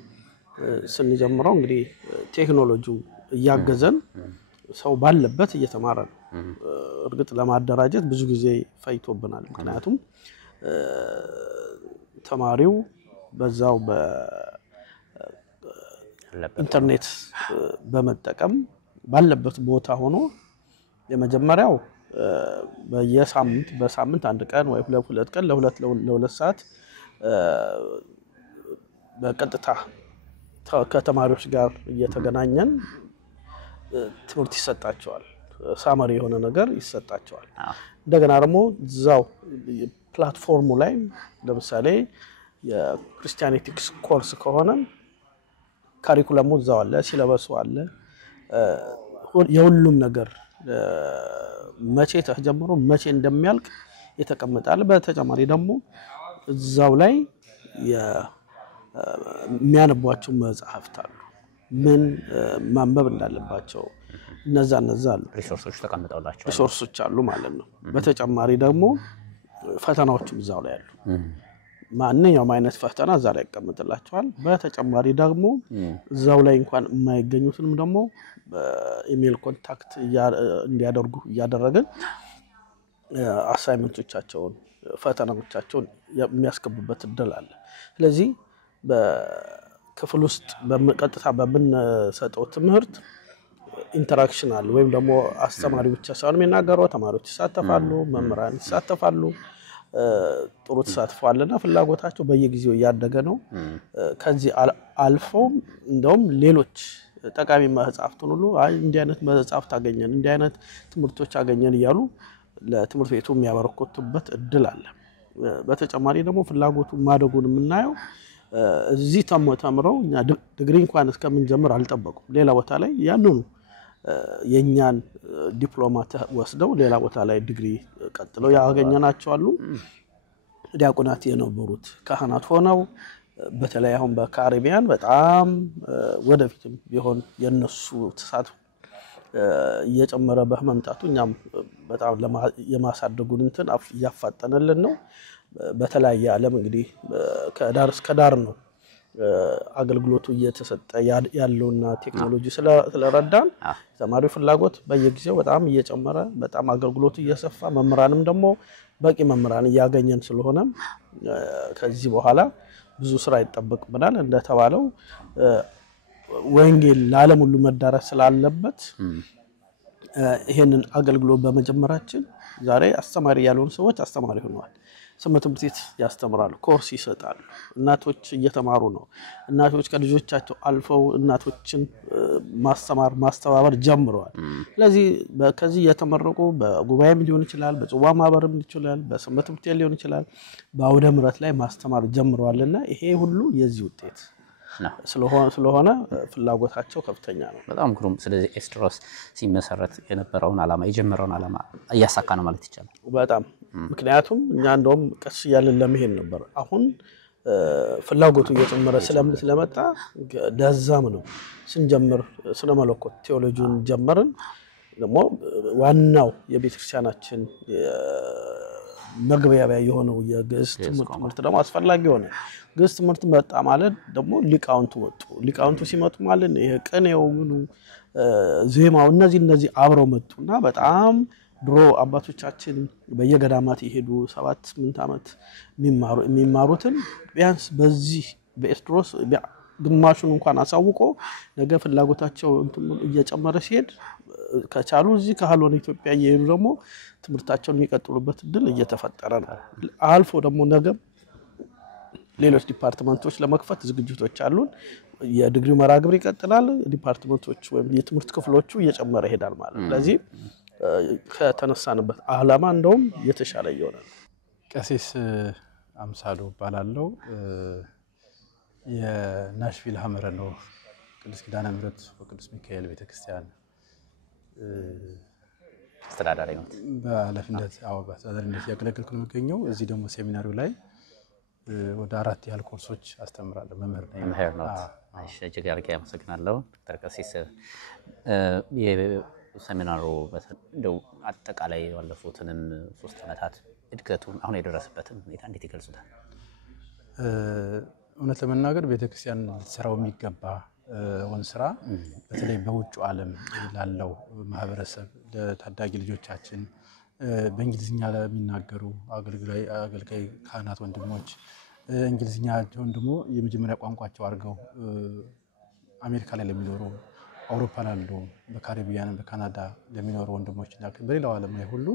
ስንጀምረው እንግዲህ ቴክኖሎጂው እያገዘን ሰው ባለበት እየተማረ ነው እርግጥ ለማደራጀት ብዙ ጊዜ ፈይቶብናል ምክንያቱም ተማሪው በዛው በኢንተርኔት በመጠቀም ባለበት ቦታ ሆኖ የመጀመሪያው በሳምንት አንድ ቀን ወይ ሁለት ቀን ለሁለት ሰዓት በቀጥታ ከተማሪዎች ጋር እየተገናኘን ትምህርት ይሰጣቸዋል። ሳመሪ የሆነ ነገር ይሰጣቸዋል። እንደገና ደግሞ እዛው ፕላትፎርሙ ላይ ለምሳሌ የክርስቲያኒቲክስ ኮርስ ከሆነ ካሪኩለሙ እዛው አለ፣ ሲለበሱ አለ። የሁሉም ነገር መቼ ተጀምሮ መቼ እንደሚያልቅ የተቀመጣል። በተጨማሪ ደግሞ እዛው ላይ የሚያነቧቸው መጽሐፍት አሉ፣ ምን ማንበብ እንዳለባቸው እነዛ አሉ፣ ሪሶርሶች ተቀምጠውላቸው ሪሶርሶች አሉ ማለት ነው። በተጨማሪ ደግሞ ፈተናዎችም እዛው ላይ አሉ። ማንኛውም አይነት ፈተና እዛ ላይ ይቀመጥላቸዋል። በተጨማሪ ደግሞ እዛው ላይ እንኳን የማይገኙትንም ደግሞ በኢሜል ኮንታክት እንዲያደርጉ እያደረግን አሳይመንቶቻቸውን ፈተናዎቻቸውን የሚያስገቡበት እድል አለ። ስለዚህ በክፍል ውስጥ በቀጥታ በምንሰጠው ትምህርት ኢንተራክሽን አለ፣ ወይም ደግሞ አስተማሪ ብቻ ሳይሆን የሚናገረው ተማሪዎች ይሳተፋሉ፣ መምህራን ይሳተፋሉ። ጥሩ ተሳትፎ አለና ፍላጎታቸው በየጊዜው እያደገ ነው። ከዚህ አልፎ እንደውም ሌሎች ጠቃሚ መጽሐፍትን ሁሉ እንዲህ አይነት መጽሐፍት አገኘን፣ እንዲህ አይነት ትምህርቶች አገኘን እያሉ ለትምህርት ቤቱ የሚያበረክቱበት እድል አለ። በተጨማሪ ደግሞ ፍላጎቱ ማደጉን የምናየው እዚህ ተምረው እኛ ዲግሪ እንኳን እስከምንጀምር አልጠበቁም። ሌላ ቦታ ላይ ያንኑ የኛን ዲፕሎማ ወስደው ሌላ ቦታ ላይ ዲግሪ ቀጥለው ያገኘናቸው አሉ። ዲያቆናት የነበሩት ካህናት ሆነው በተለይ አሁን በካሪቢያን በጣም ወደፊትም ቢሆን የነሱ ተሳትፎ እየጨመረ በመምጣቱ እኛም በጣም የማሳደጉን እንትን እያፋጠነልን ነው። በተለያየ ዓለም እንግዲህ ከዳር እስከ ዳር ነው አገልግሎቱ እየተሰጠ ያለውና ቴክኖሎጂ ስለረዳን ተማሪው ፍላጎት በየጊዜው በጣም እየጨመረ በጣም አገልግሎቱ እየሰፋ መምህራንም ደግሞ በቂ መምህራን እያገኘን ስለሆነ ከዚህ በኋላ ብዙ ስራ ይጠበቅብናል። እንደተባለው ወንጌል ለዓለም ሁሉ መዳረስ ስላለበት ይሄንን አገልግሎት በመጀመራችን ዛሬ አስተማሪ ያልሆኑ ሰዎች አስተማሪ ሆነዋል። ትምህርት ቤት ያስተምራሉ፣ ኮርስ ይሰጣሉ። እናቶች እየተማሩ ነው። እናቶች ከልጆቻቸው አልፈው እናቶችን ማስተማር ማስተባበር ጀምረዋል። ስለዚህ ከዚህ የተመረቁ በጉባኤም ሊሆን ይችላል፣ በጽዋ ማህበርም ሊሆን ይችላል፣ በሰንበት ትምህርት ቤት ሊሆን ይችላል፣ በአውደ ምሕረት ላይ ማስተማር ጀምረዋልና ይሄ ሁሉ የዚህ ውጤት ስለሆነ ፍላጎታቸው ከፍተኛ ነው። በጣም ግሩም። ስለዚህ ኤስድሮስ ሲመሰረት የነበረውን ዓላማ የጀመረውን ዓላማ እያሳካ ነው ማለት ይቻላል። በጣም ምክንያቱም እኛ እንደውም ቀስ እያልን ለመሄድ ነበር። አሁን ፍላጎቱ እየጨመረ ስለመጣ ደዛም ነው ስንጀምር ስለ መለኮት ቴዎሎጂውን ጀመርን። ደግሞ ዋናው የቤተክርስቲያናችን መግቢያው የሆነው የግዕዝ ትምህርት ደግሞ አስፈላጊ ሆነ። ግዕዝ ትምህርት መጣ ማለት ደግሞ ሊቃውንቱ መጡ። ሊቃውንቱ ሲመጡ ማለት ይሄ ቅኔው ምኑ ዜማው እነዚህ አብረው መጡና በጣም ድሮ አባቶቻችን በየገዳማት ይሄዱ 7-8 ዓመት የሚማሩትን ቢያንስ በዚህ በኤስድሮስ ግማሹን እንኳን አሳውቆ ነገ ፍላጎታቸው እየጨመረ ሲሄድ ከቻሉ እዚህ ካህሎን ኢትዮጵያ እየሄዱ ደግሞ ትምህርታቸውን የሚቀጥሉበት እድል እየተፈጠረ ነው። አልፎ ደግሞ ነገ ሌሎች ዲፓርትመንቶች ለመክፈት ዝግጅቶች አሉን። የዲግሪ መርሃ ግብር ይቀጥላል። ዲፓርትመንቶች ወይም የትምህርት ክፍሎቹ እየጨመረ ይሄዳል ማለት ነው። ስለዚህ ከተነሳንበት ዓላማ እንደውም የተሻለ ይሆነ ነው። ቀሲስ አምሳሉ እባላለሁ። የናሽቪል ሐመረ ነው ቅዱስ ኪዳነ ምሕረት ወቅዱስ ሚካኤል ቤተክርስቲያን አስተዳዳሪ ነው። በኃላፊነት በአስተዳዳሪነት ያገለግልኩ ነው የሚገኘው። እዚህ ደግሞ ሴሚናሪው ላይ ወደ 4 ያህል ኮርሶች አስተምራለሁ። መምህር ነው። እሺ፣ እጅግ አድርጌ አመሰግናለሁ ዶክተር ቀሲስ። የሴሚናሩ እንደው አጠቃላይ ያለፉትንም 3 ዓመታት እድገቱን አሁን የደረሰበትን ሁኔታ እንዴት ይገልጹታል? እውነት ለመናገር ቤተክርስቲያን ልትሰራው የሚገባ ስራ በተለይ በውጭ ዓለም ላለው ማህበረሰብ ለታዳጊ ልጆቻችን በእንግሊዝኛ ለሚናገሩ አገልጋይ ካህናት ወንድሞች እንግሊዝኛቸውን ደግሞ የመጀመሪያ ቋንቋቸው አድርገው አሜሪካ ላይ ለሚኖሩ አውሮፓ ላሉ በካሪቢያን በካናዳ ለሚኖሩ ወንድሞችና በሌላው ዓለም ላይ ሁሉ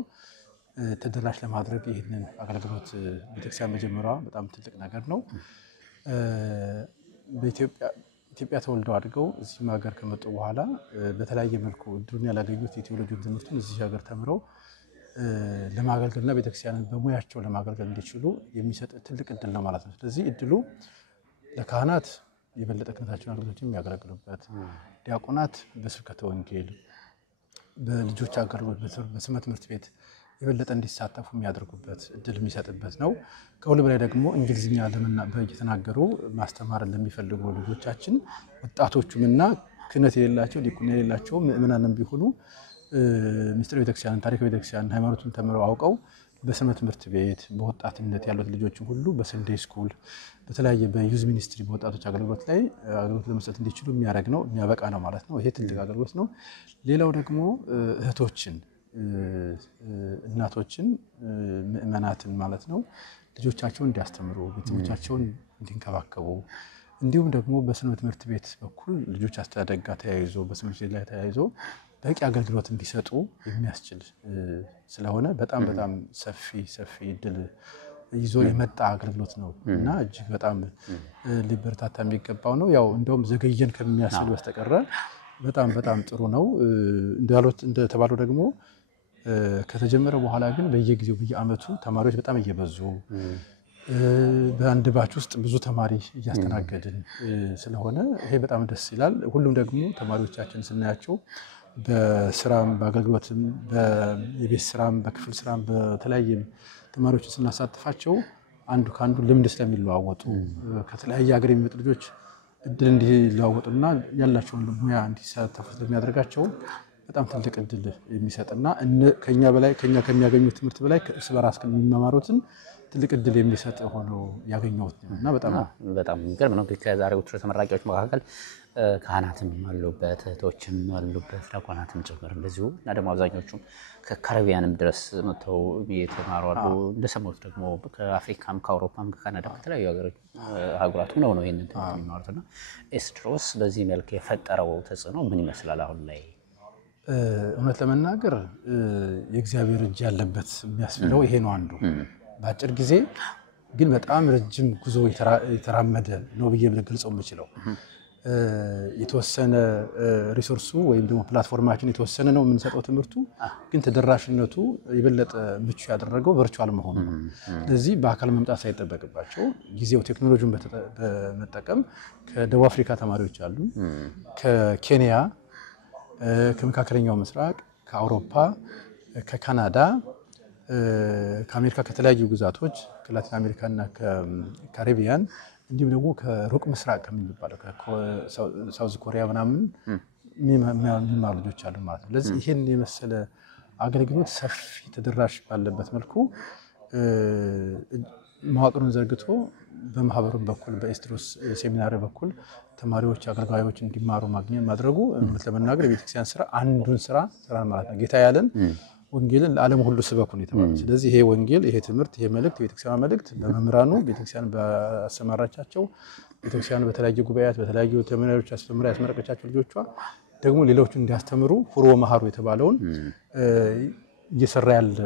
ተደራሽ ለማድረግ ይህንን አገልግሎት ቤተክርስቲያን መጀመሯ በጣም ትልቅ ነገር ነው። በኢትዮጵያ ተወልደው አድገው እዚህም ሀገር ከመጡ በኋላ በተለያየ መልኩ እድሉን ያላገኙት የቴዎሎጂን ትምህርቱን እዚህ ሀገር ተምረው ለማገልገልና ቤተክርስቲያንን በሙያቸው ለማገልገል እንዲችሉ የሚሰጥ ትልቅ እድል ነው ማለት ነው። ስለዚህ እድሉ ለካህናት የበለጠ ክህነታቸውን አገልግሎትን የሚያገለግሉበት፣ ዲያቆናት በስብከተ ወንጌል በልጆች አገልግሎት በስመ ትምህርት ቤት የበለጠ እንዲሳተፉ የሚያደርጉበት እድል የሚሰጥበት ነው። ከሁሉ በላይ ደግሞ እንግሊዝኛ እየተናገሩ ማስተማርን ለሚፈልጉ ልጆቻችን ወጣቶቹምና ክህነት የሌላቸው ዲቁና የሌላቸው ምእመናንም ቢሆኑ ምስጢረ ቤተክርስቲያን፣ ታሪክ ቤተክርስቲያን፣ ሃይማኖቱን ተምረው አውቀው በስመ ትምህርት ቤት በወጣትነት ያሉት ልጆች ሁሉ በሰንዴይ ስኩል በተለያየ በዩዝ ሚኒስትሪ በወጣቶች አገልግሎት ላይ አገልግሎት ለመስጠት እንዲችሉ የሚያደርግ ነው፣ የሚያበቃ ነው ማለት ነው። ይሄ ትልቅ አገልግሎት ነው። ሌላው ደግሞ እህቶችን፣ እናቶችን፣ ምእመናትን ማለት ነው ልጆቻቸውን እንዲያስተምሩ፣ ቤተሰቦቻቸውን እንዲንከባከቡ እንዲሁም ደግሞ በስነ ትምህርት ቤት በኩል ልጆች አስተዳደግ ጋር ተያይዞ በስነ ትምህርት ላይ ተያይዞ በቂ አገልግሎት እንዲሰጡ የሚያስችል ስለሆነ በጣም ሰፊ እድል ይዞ የመጣ አገልግሎት ነው እና እጅግ በጣም ሊበረታታ የሚገባው ነው። ያው እንደውም ዘገየን ከሚያስብል በስተቀር በጣም ጥሩ ነው። እንደተባለው ደግሞ ከተጀመረ በኋላ ግን በየጊዜው በየአመቱ ተማሪዎች በጣም እየበዙ በአንድ ባች ውስጥ ብዙ ተማሪ እያስተናገድን ስለሆነ ይሄ በጣም ደስ ይላል። ሁሉም ደግሞ ተማሪዎቻችን ስናያቸው በስራም በአገልግሎትም በየቤት ስራም በክፍል ስራም በተለያየ ተማሪዎችን ስናሳትፋቸው አንዱ ከአንዱ ልምድ ስለሚለዋወጡ ከተለያየ ሀገር የሚመጡ ልጆች እድል እንዲለዋወጡና ያላቸውን ሙያ እንዲሳተፉ ስለሚያደርጋቸው በጣም ትልቅ እድል የሚሰጥና ከኛ ከሚያገኙት ትምህርት በላይ ከእርስ በራስ ከሚማማሩትን ትልቅ እድል የሚሰጥ ሆኖ ያገኘሁት እና በጣም የሚገርም ነው። ከዛሬው ተመራቂዎች መካከል ካህናትም አሉበት፣ እህቶችም አሉበት፣ ዲያቆናትም ጭምር እንደዚሁ እና ደግሞ አብዛኞቹም ከካሪቢያንም ድረስ መጥተው የተማሩ አሉ። እንደሰማሁት ደግሞ ከአፍሪካም ከአውሮፓም ከካናዳም ከተለያዩ ሀገራት ነው ይሄንን የሚማሩትና ኤስድሮስ በዚህ መልክ የፈጠረው ተጽዕኖ ምን ይመስላል አሁን ላይ? እውነት ለመናገር የእግዚአብሔር እጅ ያለበት የሚያስብለው ይሄ ነው አንዱ። በአጭር ጊዜ ግን በጣም ረጅም ጉዞ የተራመደ ነው ብዬ ልገልጸው የምችለው። የተወሰነ ሪሶርሱ ወይም ደግሞ ፕላትፎርማችን የተወሰነ ነው የምንሰጠው ትምህርቱ፣ ግን ተደራሽነቱ የበለጠ ምቹ ያደረገው ቨርቹዋል መሆኑ ነው። ስለዚህ በአካል መምጣት ሳይጠበቅባቸው ጊዜው ቴክኖሎጂን በመጠቀም ከደቡብ አፍሪካ ተማሪዎች አሉ፣ ከኬንያ፣ ከመካከለኛው ምስራቅ፣ ከአውሮፓ፣ ከካናዳ፣ ከአሜሪካ ከተለያዩ ግዛቶች ከላቲን አሜሪካ እና ከካሪቢያን እንዲሁም ደግሞ ከሩቅ ምስራቅ ከሚባለው ከሳውዝ ኮሪያ ምናምን የሚማሩ ልጆች አሉ ማለት ነው። ለዚህ ይሄን የመሰለ አገልግሎት ሰፊ ተደራሽ ባለበት መልኩ መዋቅሩን ዘርግቶ በማህበሩን በኩል በኤስድሮስ ሴሚናሪ በኩል ተማሪዎች አገልጋዮች እንዲማሩ ማግኘት ማድረጉ ለመናገር የቤተክርስቲያን ስራ አንዱን ስራ ማለት ነው። ጌታ ያለን ወንጌልን ለዓለም ሁሉ ስበኩ ነው የተባለው። ስለዚህ ይሄ ወንጌል፣ ይሄ ትምህርት፣ ይሄ መልእክት፣ የቤተክርስቲያን መልእክት በመምህራኑ ቤተክርስቲያን ባሰማራቻቸው ቤተክርስቲያን በተለያዩ ጉባኤያት በተለያዩ ተማሪዎች አስተምራ ያስመረቀቻቸው ልጆቿ ደግሞ ሌሎችን እንዲያስተምሩ ሁሩ ወመሃሩ የተባለውን እየሰራ ያለ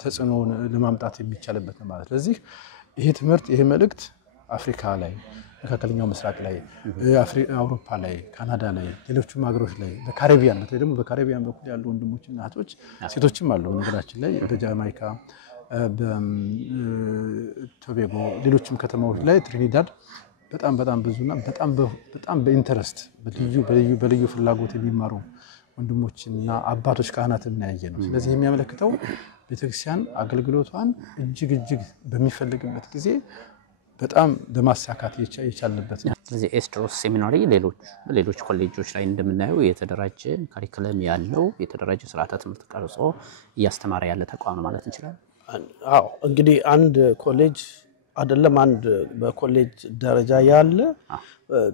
ተጽዕኖን ለማምጣት የሚቻልበት ነው ማለት። ስለዚህ ይሄ ትምህርት፣ ይሄ መልእክት አፍሪካ ላይ፣ መካከለኛው ምስራቅ ላይ፣ አውሮፓ ላይ፣ ካናዳ ላይ፣ ሌሎችም ሀገሮች ላይ፣ በካሪቢያን በተለይ ደግሞ በካሪቢያን በኩል ያሉ ወንድሞችና እህቶች ሴቶችም አሉ በነገራችን ላይ በጃማይካ፣ በቶቤጎ፣ ሌሎችም ከተማዎች ላይ ትሪኒዳድ በጣም ብዙና በጣም በኢንተረስት በልዩ ፍላጎት የሚማሩ ወንድሞችና አባቶች ካህናትን ያየ ነው። ስለዚህ የሚያመለክተው ቤተክርስቲያን አገልግሎቷን እጅግ በሚፈልግበት ጊዜ በጣም ለማሳካት የቻለበት ነው። ስለዚህ ኤስድሮስ ሴሚናሪ ሌሎች ኮሌጆች ላይ እንደምናየው የተደራጀ ካሪኩለም ያለው የተደራጀ ስርዓተ ትምህርት ቀርጾ እያስተማረ ያለ ተቋም ነው ማለት እንችላለን። አዎ እንግዲህ አንድ ኮሌጅ አይደለም አንድ በኮሌጅ ደረጃ ያለ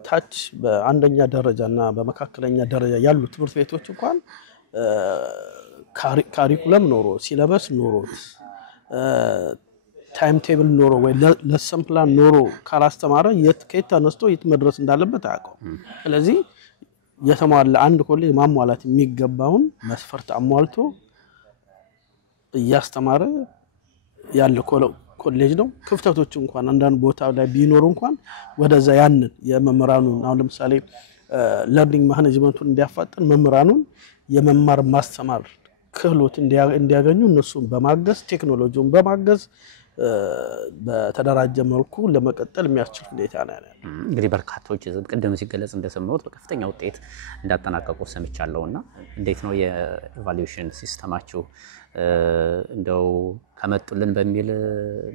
ታች በአንደኛ ደረጃና በመካከለኛ ደረጃ ያሉ ትምህርት ቤቶች እንኳን ካሪኩለም ኖሮ ሲለበስ ኖሮት ታይም ቴብል ኖሮ ወይ ለሰን ፕላን ኖሮ ካላስተማረ ከየት ተነስቶ የት መድረስ እንዳለበት አያውቀውም። ስለዚህ የተሟላ አንድ ኮሌጅ ማሟላት የሚገባውን መስፈርት አሟልቶ እያስተማረ ያለ ኮሌጅ ነው። ክፍተቶች እንኳን አንዳንድ ቦታ ላይ ቢኖሩ እንኳን ወደዛ ያንን የመምህራኑን አሁን ለምሳሌ ለርኒንግ ማኔጅመንቱን እንዲያፋጥን መምህራኑን የመማር ማስተማር ክህሎት እንዲያገኙ እነሱን በማገዝ ቴክኖሎጂውን በማገዝ በተደራጀ መልኩ ለመቀጠል የሚያስችል ሁኔታ ነው ያለው። እንግዲህ በርካቶች ቅድም ሲገለጽ እንደሰማሁት በከፍተኛ ውጤት እንዳጠናቀቁ ሰምቻለሁና እንዴት ነው የኢቫሉዌሽን ሲስተማችሁ? እንደው ከመጡልን በሚል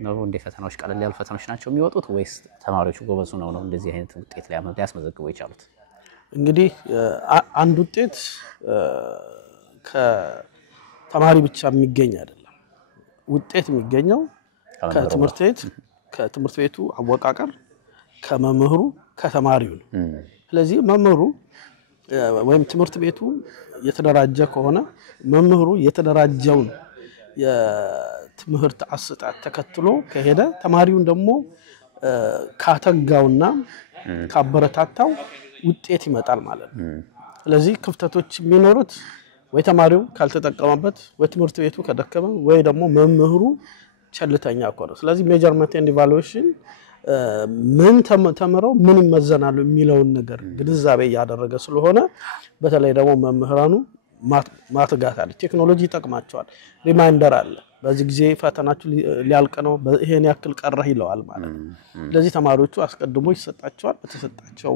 ነው እንደ ፈተናዎች ቀለል ያሉ ፈተናዎች ናቸው የሚወጡት ወይስ ተማሪዎቹ ጎበዙ ነው እንደዚህ አይነት ውጤት ሊያስመዘግቡ የቻሉት? እንግዲህ አንድ ውጤት ከተማሪ ብቻ የሚገኝ አይደለም። ውጤት የሚገኘው ከትምህርት ቤቱ አወቃቀር ከመምህሩ ከተማሪው ነው። ስለዚህ መምህሩ ወይም ትምህርት ቤቱ የተደራጀ ከሆነ መምህሩ የተደራጀውን የትምህርት አሰጣጥ ተከትሎ ከሄደ ተማሪውን ደግሞ ካተጋውና ካበረታታው ውጤት ይመጣል ማለት ነው። ስለዚህ ክፍተቶች የሚኖሩት ወይ ተማሪው ካልተጠቀመበት ወይ ትምህርት ቤቱ ከደከመ ወይ ደግሞ መምህሩ ቸልተኛ ከሆነ። ስለዚህ ሜጀርመንት ኤንድ ኢቫሉዌሽን ምን ተመረው ምን ይመዘናሉ የሚለውን ነገር ግንዛቤ ያደረገ ስለሆነ በተለይ ደግሞ መምህራኑ ማትጋት አለ። ቴክኖሎጂ ይጠቅማቸዋል። ሪማይንደር አለ። በዚህ ጊዜ ፈተናችሁ ሊያልቅ ነው ይሄን ያክል ቀረህ ይለዋል ማለት ነው። ስለዚህ ተማሪዎቹ አስቀድሞ ይሰጣቸዋል። በተሰጣቸው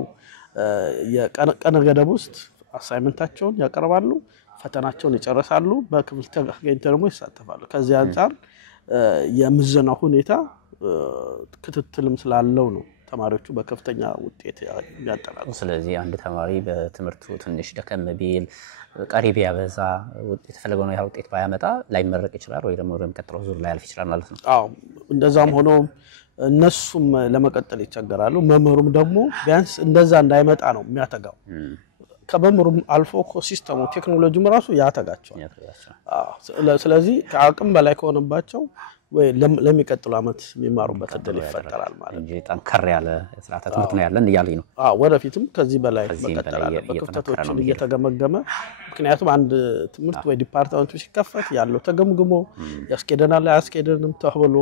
የቀነ ገደብ ውስጥ አሳይመንታቸውን ያቀርባሉ፣ ፈተናቸውን ይጨርሳሉ፣ በክፍል ተገኝተው ደግሞ ይሳተፋሉ። ከዚህ አንፃር የምዘናው ሁኔታ ክትትልም ስላለው ነው ተማሪዎቹ በከፍተኛ ውጤት ያጠናቀቁ። ስለዚህ አንድ ተማሪ በትምህርቱ ትንሽ ደከም ቢል ቀሪ ቢያበዛ የተፈለገውን ያህል ውጤት ባያመጣ ላይመረቅ ይችላል ወይ ደግሞ ወደሚቀጥለው ዙር ላይ ያልፍ ይችላል ማለት ነው። አዎ እንደዛም ሆኖ እነሱም ለመቀጠል ይቸገራሉ። መምህሩም ደግሞ ቢያንስ እንደዛ እንዳይመጣ ነው የሚያተጋው። ከመምህሩም አልፎ ሲስተሙ ቴክኖሎጂም ራሱ ያተጋቸዋል። ስለዚህ ከአቅም በላይ ከሆነባቸው ወይ ለሚቀጥለው አመት የሚማሩበት እድል ይፈጠራል ማለት ነው። እንጂ ጠንከር ያለ ስርዓተ ትምህርት ነው ያለን እያለኝ ነው። ወደፊትም ከዚህ በላይ መቀጠል አለ በክፍተቶችን እየተገመገመ። ምክንያቱም አንድ ትምህርት ወይ ዲፓርትመንቱ ሲከፈት ያለው ተገምግሞ ያስኬደናል አያስኬደንም ተብሎ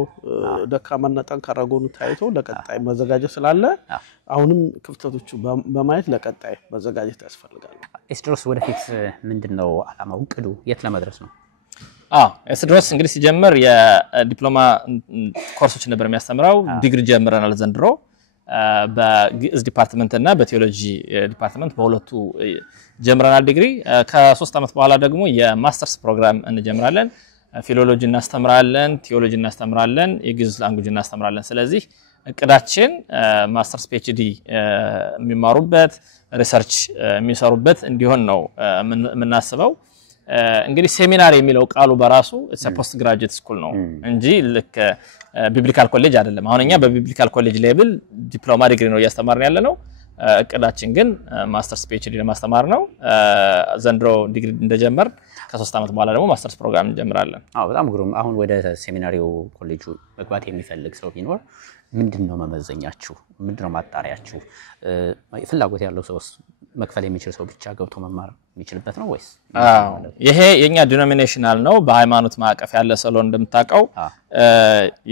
ደካማና ጠንካራ ጎኑ ታይቶ ለቀጣይ መዘጋጀት ስላለ አሁንም ክፍተቶቹ በማየት ለቀጣይ መዘጋጀት ያስፈልጋል። ኤስድሮስ ወደፊት ምንድነው አላማው እቅዱ የት ለመድረስ ነው? ኤስድሮስ እንግዲህ ሲጀምር የዲፕሎማ ኮርሶች ነበር የሚያስተምረው። ዲግሪ ጀምረናል ዘንድሮ በግዕዝ ዲፓርትመንት እና በቴዎሎጂ ዲፓርትመንት በሁለቱ ጀምረናል ዲግሪ። ከ3 አመት በኋላ ደግሞ የማስተርስ ፕሮግራም እንጀምራለን። ፊሎሎጂ እናስተምራለን፣ ቴዎሎጂ እናስተምራለን፣ የግዕዝ ላንጉጅ እናስተምራለን። ስለዚህ እቅዳችን ማስተርስ ፒኤችዲ የሚማሩበት ሪሰርች የሚሰሩበት እንዲሆን ነው የምናስበው። እንግዲህ ሴሚናር የሚለው ቃሉ በራሱ ፖስት ግራጁዌት ስኩል ነው እንጂ ልክ ቢብሊካል ኮሌጅ አይደለም። አሁንኛ በቢብሊካል ኮሌጅ ሌቭል ዲፕሎማ ዲግሪ ነው እያስተማርን ያለ ነው። እቅዳችን ግን ማስተርስ ፒኤችዲ ለማስተማር ነው። ዘንድሮ ዲግሪ እንደጀመር ከ3 አመት በኋላ ደግሞ ማስተርስ ፕሮግራም እንጀምራለን። በጣም ግሩም። አሁን ወደ ሴሚናሪው ኮሌጁ መግባት የሚፈልግ ሰው ቢኖር ምንድነው መመዘኛችሁ? ምንድነው ማጣሪያችሁ? ፍላጎት ያለው ሰው መክፈል የሚችል ሰው ብቻ ገብቶ መማር የሚችልበት ነው ወይስ? ይሄ የኛ ዲኖሚኔሽናል ነው። በሃይማኖት ማዕቀፍ ያለ ሰሎን እንደምታውቀው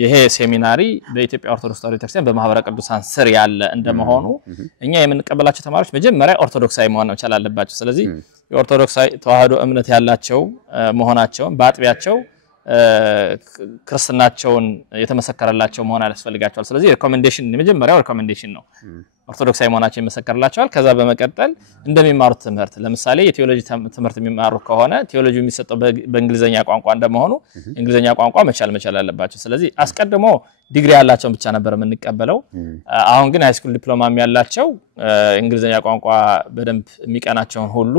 ይሄ ሴሚናሪ በኢትዮጵያ ኦርቶዶክስ ተዋሕዶ ቤተክርስቲያን በማህበረ ቅዱሳን ስር ያለ እንደመሆኑ እኛ የምንቀበላቸው ተማሪዎች መጀመሪያ ኦርቶዶክሳዊ መሆን መቻል አለባቸው። ስለዚህ የኦርቶዶክስ ተዋሕዶ እምነት ያላቸው መሆናቸው በአጥቢያቸው ክርስትናቸውን የተመሰከረላቸው መሆን ያስፈልጋቸዋል። ስለዚህ ሪኮሜንዴሽን የመጀመሪያው ሪኮሜንዴሽን ነው። ኦርቶዶክሳዊ መሆናቸው ይመሰከርላቸዋል። ከዛ በመቀጠል እንደሚማሩት ትምህርት ለምሳሌ የቴዎሎጂ ትምህርት የሚማሩ ከሆነ ቴዎሎጂ የሚሰጠው በእንግሊዘኛ ቋንቋ እንደመሆኑ እንግሊዘኛ ቋንቋ መቻል አለባቸው። ስለዚህ አስቀድሞ ዲግሪ ያላቸው ብቻ ነበር የምንቀበለው። አሁን ግን ሃይስኩል ዲፕሎማም ያላቸው እንግሊዘኛ ቋንቋ በደንብ የሚቀናቸውን ሁሉ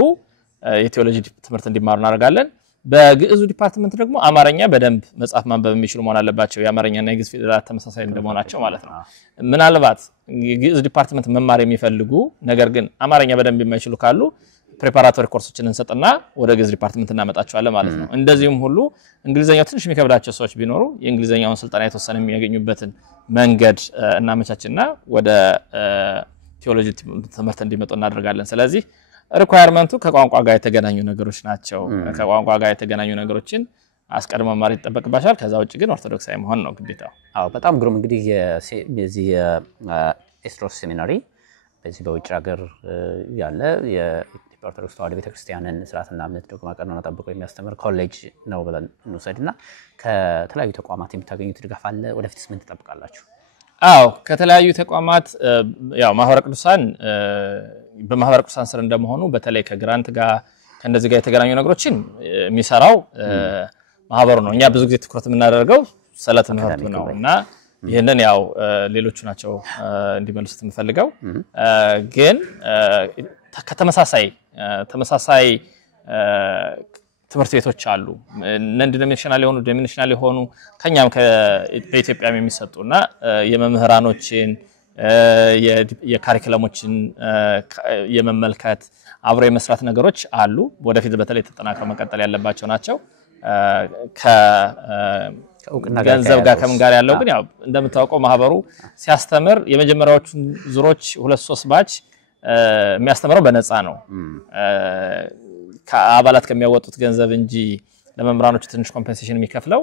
የቴዎሎጂ ትምህርት እንዲማሩ እናደርጋለን። በግዕዙ ዲፓርትመንት ደግሞ አማርኛ በደንብ መጻፍ ማንበብ የሚችሉ መሆን አለባቸው። የአማርኛና የግዕዝ ፊደላት ተመሳሳይ እንደመሆናቸው ማለት ነው። ምናልባት የግዕዝ ዲፓርትመንት መማር የሚፈልጉ ነገር ግን አማርኛ በደንብ የማይችሉ ካሉ ፕሪፓራቶሪ ኮርሶችን እንሰጥና ወደ ግዕዝ ዲፓርትመንት እናመጣቸዋለን ማለት ነው። እንደዚሁም ሁሉ እንግሊዘኛው ትንሽ የሚከብዳቸው ሰዎች ቢኖሩ የእንግሊዘኛውን ስልጠና የተወሰነ የሚያገኙበትን መንገድ እናመቻችና ወደ ቴዎሎጂ ትምህርት እንዲመጡ እናደርጋለን። ስለዚህ ሪኳየርመንቱ ከቋንቋ ጋር የተገናኙ ነገሮች ናቸው። ከቋንቋ ጋር የተገናኙ ነገሮችን አስቀድሞ መማር ይጠበቅባቸዋል ከዛ ውጭ ግን ኦርቶዶክሳዊ መሆን ነው ግዴታው አዎ በጣም ግሩም እንግዲህ የዚህ ኤስድሮስ ሴሚናሪ በዚህ በውጭ ሀገር ያለ የኢትዮጵያ ኦርቶዶክስ ተዋሕዶ ቤተክርስቲያንን ስርዓትና እምነት ዶግማ ቀኖና ጠብቆ የሚያስተምር ኮሌጅ ነው ብለን እንውሰድና ከተለያዩ ተቋማት የምታገኙት ድጋፍ አለ ወደፊትስ ምን ትጠብቃላችሁ አዎ ከተለያዩ ተቋማት ያው ማህበረ ቅዱሳን በማህበረ ቅዱሳን ስር እንደመሆኑ በተለይ ከግራንት ጋር ከእንደዚህ ጋር የተገናኙ ነገሮችን የሚሰራው ማህበሩ ነው እኛ ብዙ ጊዜ ትኩረት የምናደርገው ስለ ትምህርቱ ነውና ይሄንን ያው ሌሎቹ ናቸው እንዲመልሱት የምፈልገው ግን ከተመሳሳይ ትምህርት ቤቶች አሉ ነን ዲኖሚኔሽናል የሆኑ ከኛም በኢትዮጵያም የሚሰጡና የመምህራኖችን የካሪኩለሞችን የመመልከት አብሮ የመስራት ነገሮች አሉ ወደፊት በተለይ ተጠናክረው መቀጠል ያለባቸው ናቸው ገንዘብ ጋር ከምን ጋር ያለው ግን ያው እንደምታውቀው ማህበሩ ሲያስተምር የመጀመሪያዎቹን ዙሮች 2-3 ባች የሚያስተምረው በነፃ ነው ከአባላት ከሚያወጡት ገንዘብ እንጂ ለመምህራኖቹ ትንሽ ኮምፐንሴሽን የሚከፍለው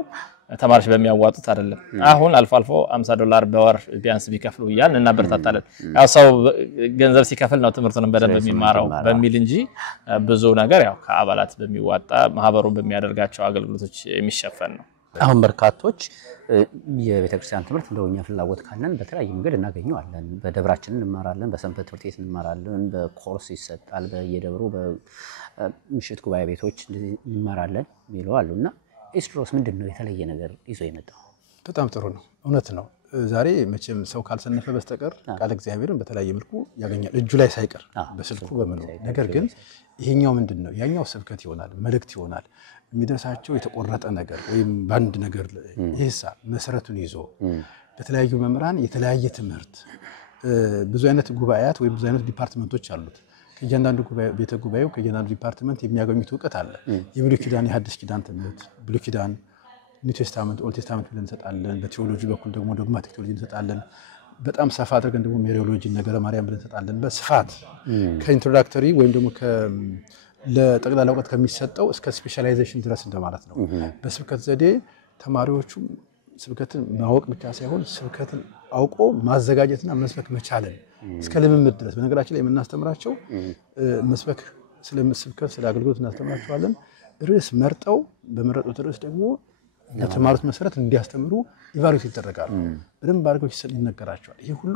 ተማሪዎች በሚያዋጡት አይደለም አሁን አልፎ $50 በወር ቢያንስ ቢከፍሉ ይያል እና በርታታለን ያው ሰው ገንዘብ ሲከፍል ነው ትምህርቱን በደንብ የሚማረው በሚል እንጂ ብዙ ነገር ያው ከአባላት በሚዋጣ ማህበሩ በሚያደርጋቸው አገልግሎቶች የሚሸፈን ነው አሁን በርካቶች የቤተክርስቲያን ትምህርት እንደውኛ ፍላጎት ካለን በተለያየ መንገድ እናገኘዋለን በደብራችን እንማራለን በሰንበት ትምህርት ቤት እንማራለን በኮርስ ይሰጣል በየደብሩ በምሽት ጉባኤ ቤቶች እንማራለን ይሏሉና ኤስድሮስ ምንድነው የተለየ ነገር ይዞ የመጣው በጣም ጥሩ ነው እውነት ነው ዛሬ መቼም ሰው ካልሰነፈ በስተቀር ቃል እግዚአብሔርን በተለያየ መልኩ ያገኛል እጁ ላይ ሳይቀር በስልኩ በመኖ ነገር ግን ይሄኛው ምንድነው ያኛው ስብከት ይሆናል መልእክት ይሆናል የሚደርሳቸው የተቆረጠ ነገር ወይም ባንድ ነገር ይሄሳ መሰረቱን ይዞ በተለያዩ መምራን የተለያየ ትምህርት ብዙ አይነት ጉባኤያት ወይ ብዙ አይነት ዲፓርትመንቶች አሉት ከእያንዳንዱ ቤተ ጉባኤው ከእያንዳንዱ ዲፓርትመንት የሚያገኙት ዕውቀት አለ የብሉይ ኪዳን የሐዲስ ኪዳን ትምህርት ብሉይ ኪዳን ኒው ቴስታመንት ኦልድ ቴስታመንት ብለን እንሰጣለን በቴዎሎጂ በኩል ደግሞ ዶግማቲክ ቴዎሎጂ እንሰጣለን በጣም ሰፋ አድርገን ደግሞ ሜሪዮሎጂ ነገረ ማርያም ብለን እንሰጣለን በስፋት ከኢንትሮዳክተሪ ወይም ደግሞ ለጠቅላላ ዕውቀት ከሚሰጠው እስከ ስፔሻላይዜሽን ድረስ እንደማለት ነው በስብከት ዘዴ ተማሪዎቹ ስብከትን ማወቅ ብቻ ሳይሆን ስብከትን አውቆ ማዘጋጀትና መስበክ መቻልን እስከ ልምምድ ድረስ በነገራችን ላይ የምናስተምራቸው መስበክ ስብከት ስለ አገልግሎት እናስተምራቸዋለን ርዕስ መርጠው በመረጡት ርዕስ ደግሞ ለተማሩት መሰረት እንዲያስተምሩ ኢቫሉዌት ይደረጋሉ በደንብ አድርገው ይነገራቸዋል ይሄ ሁሉ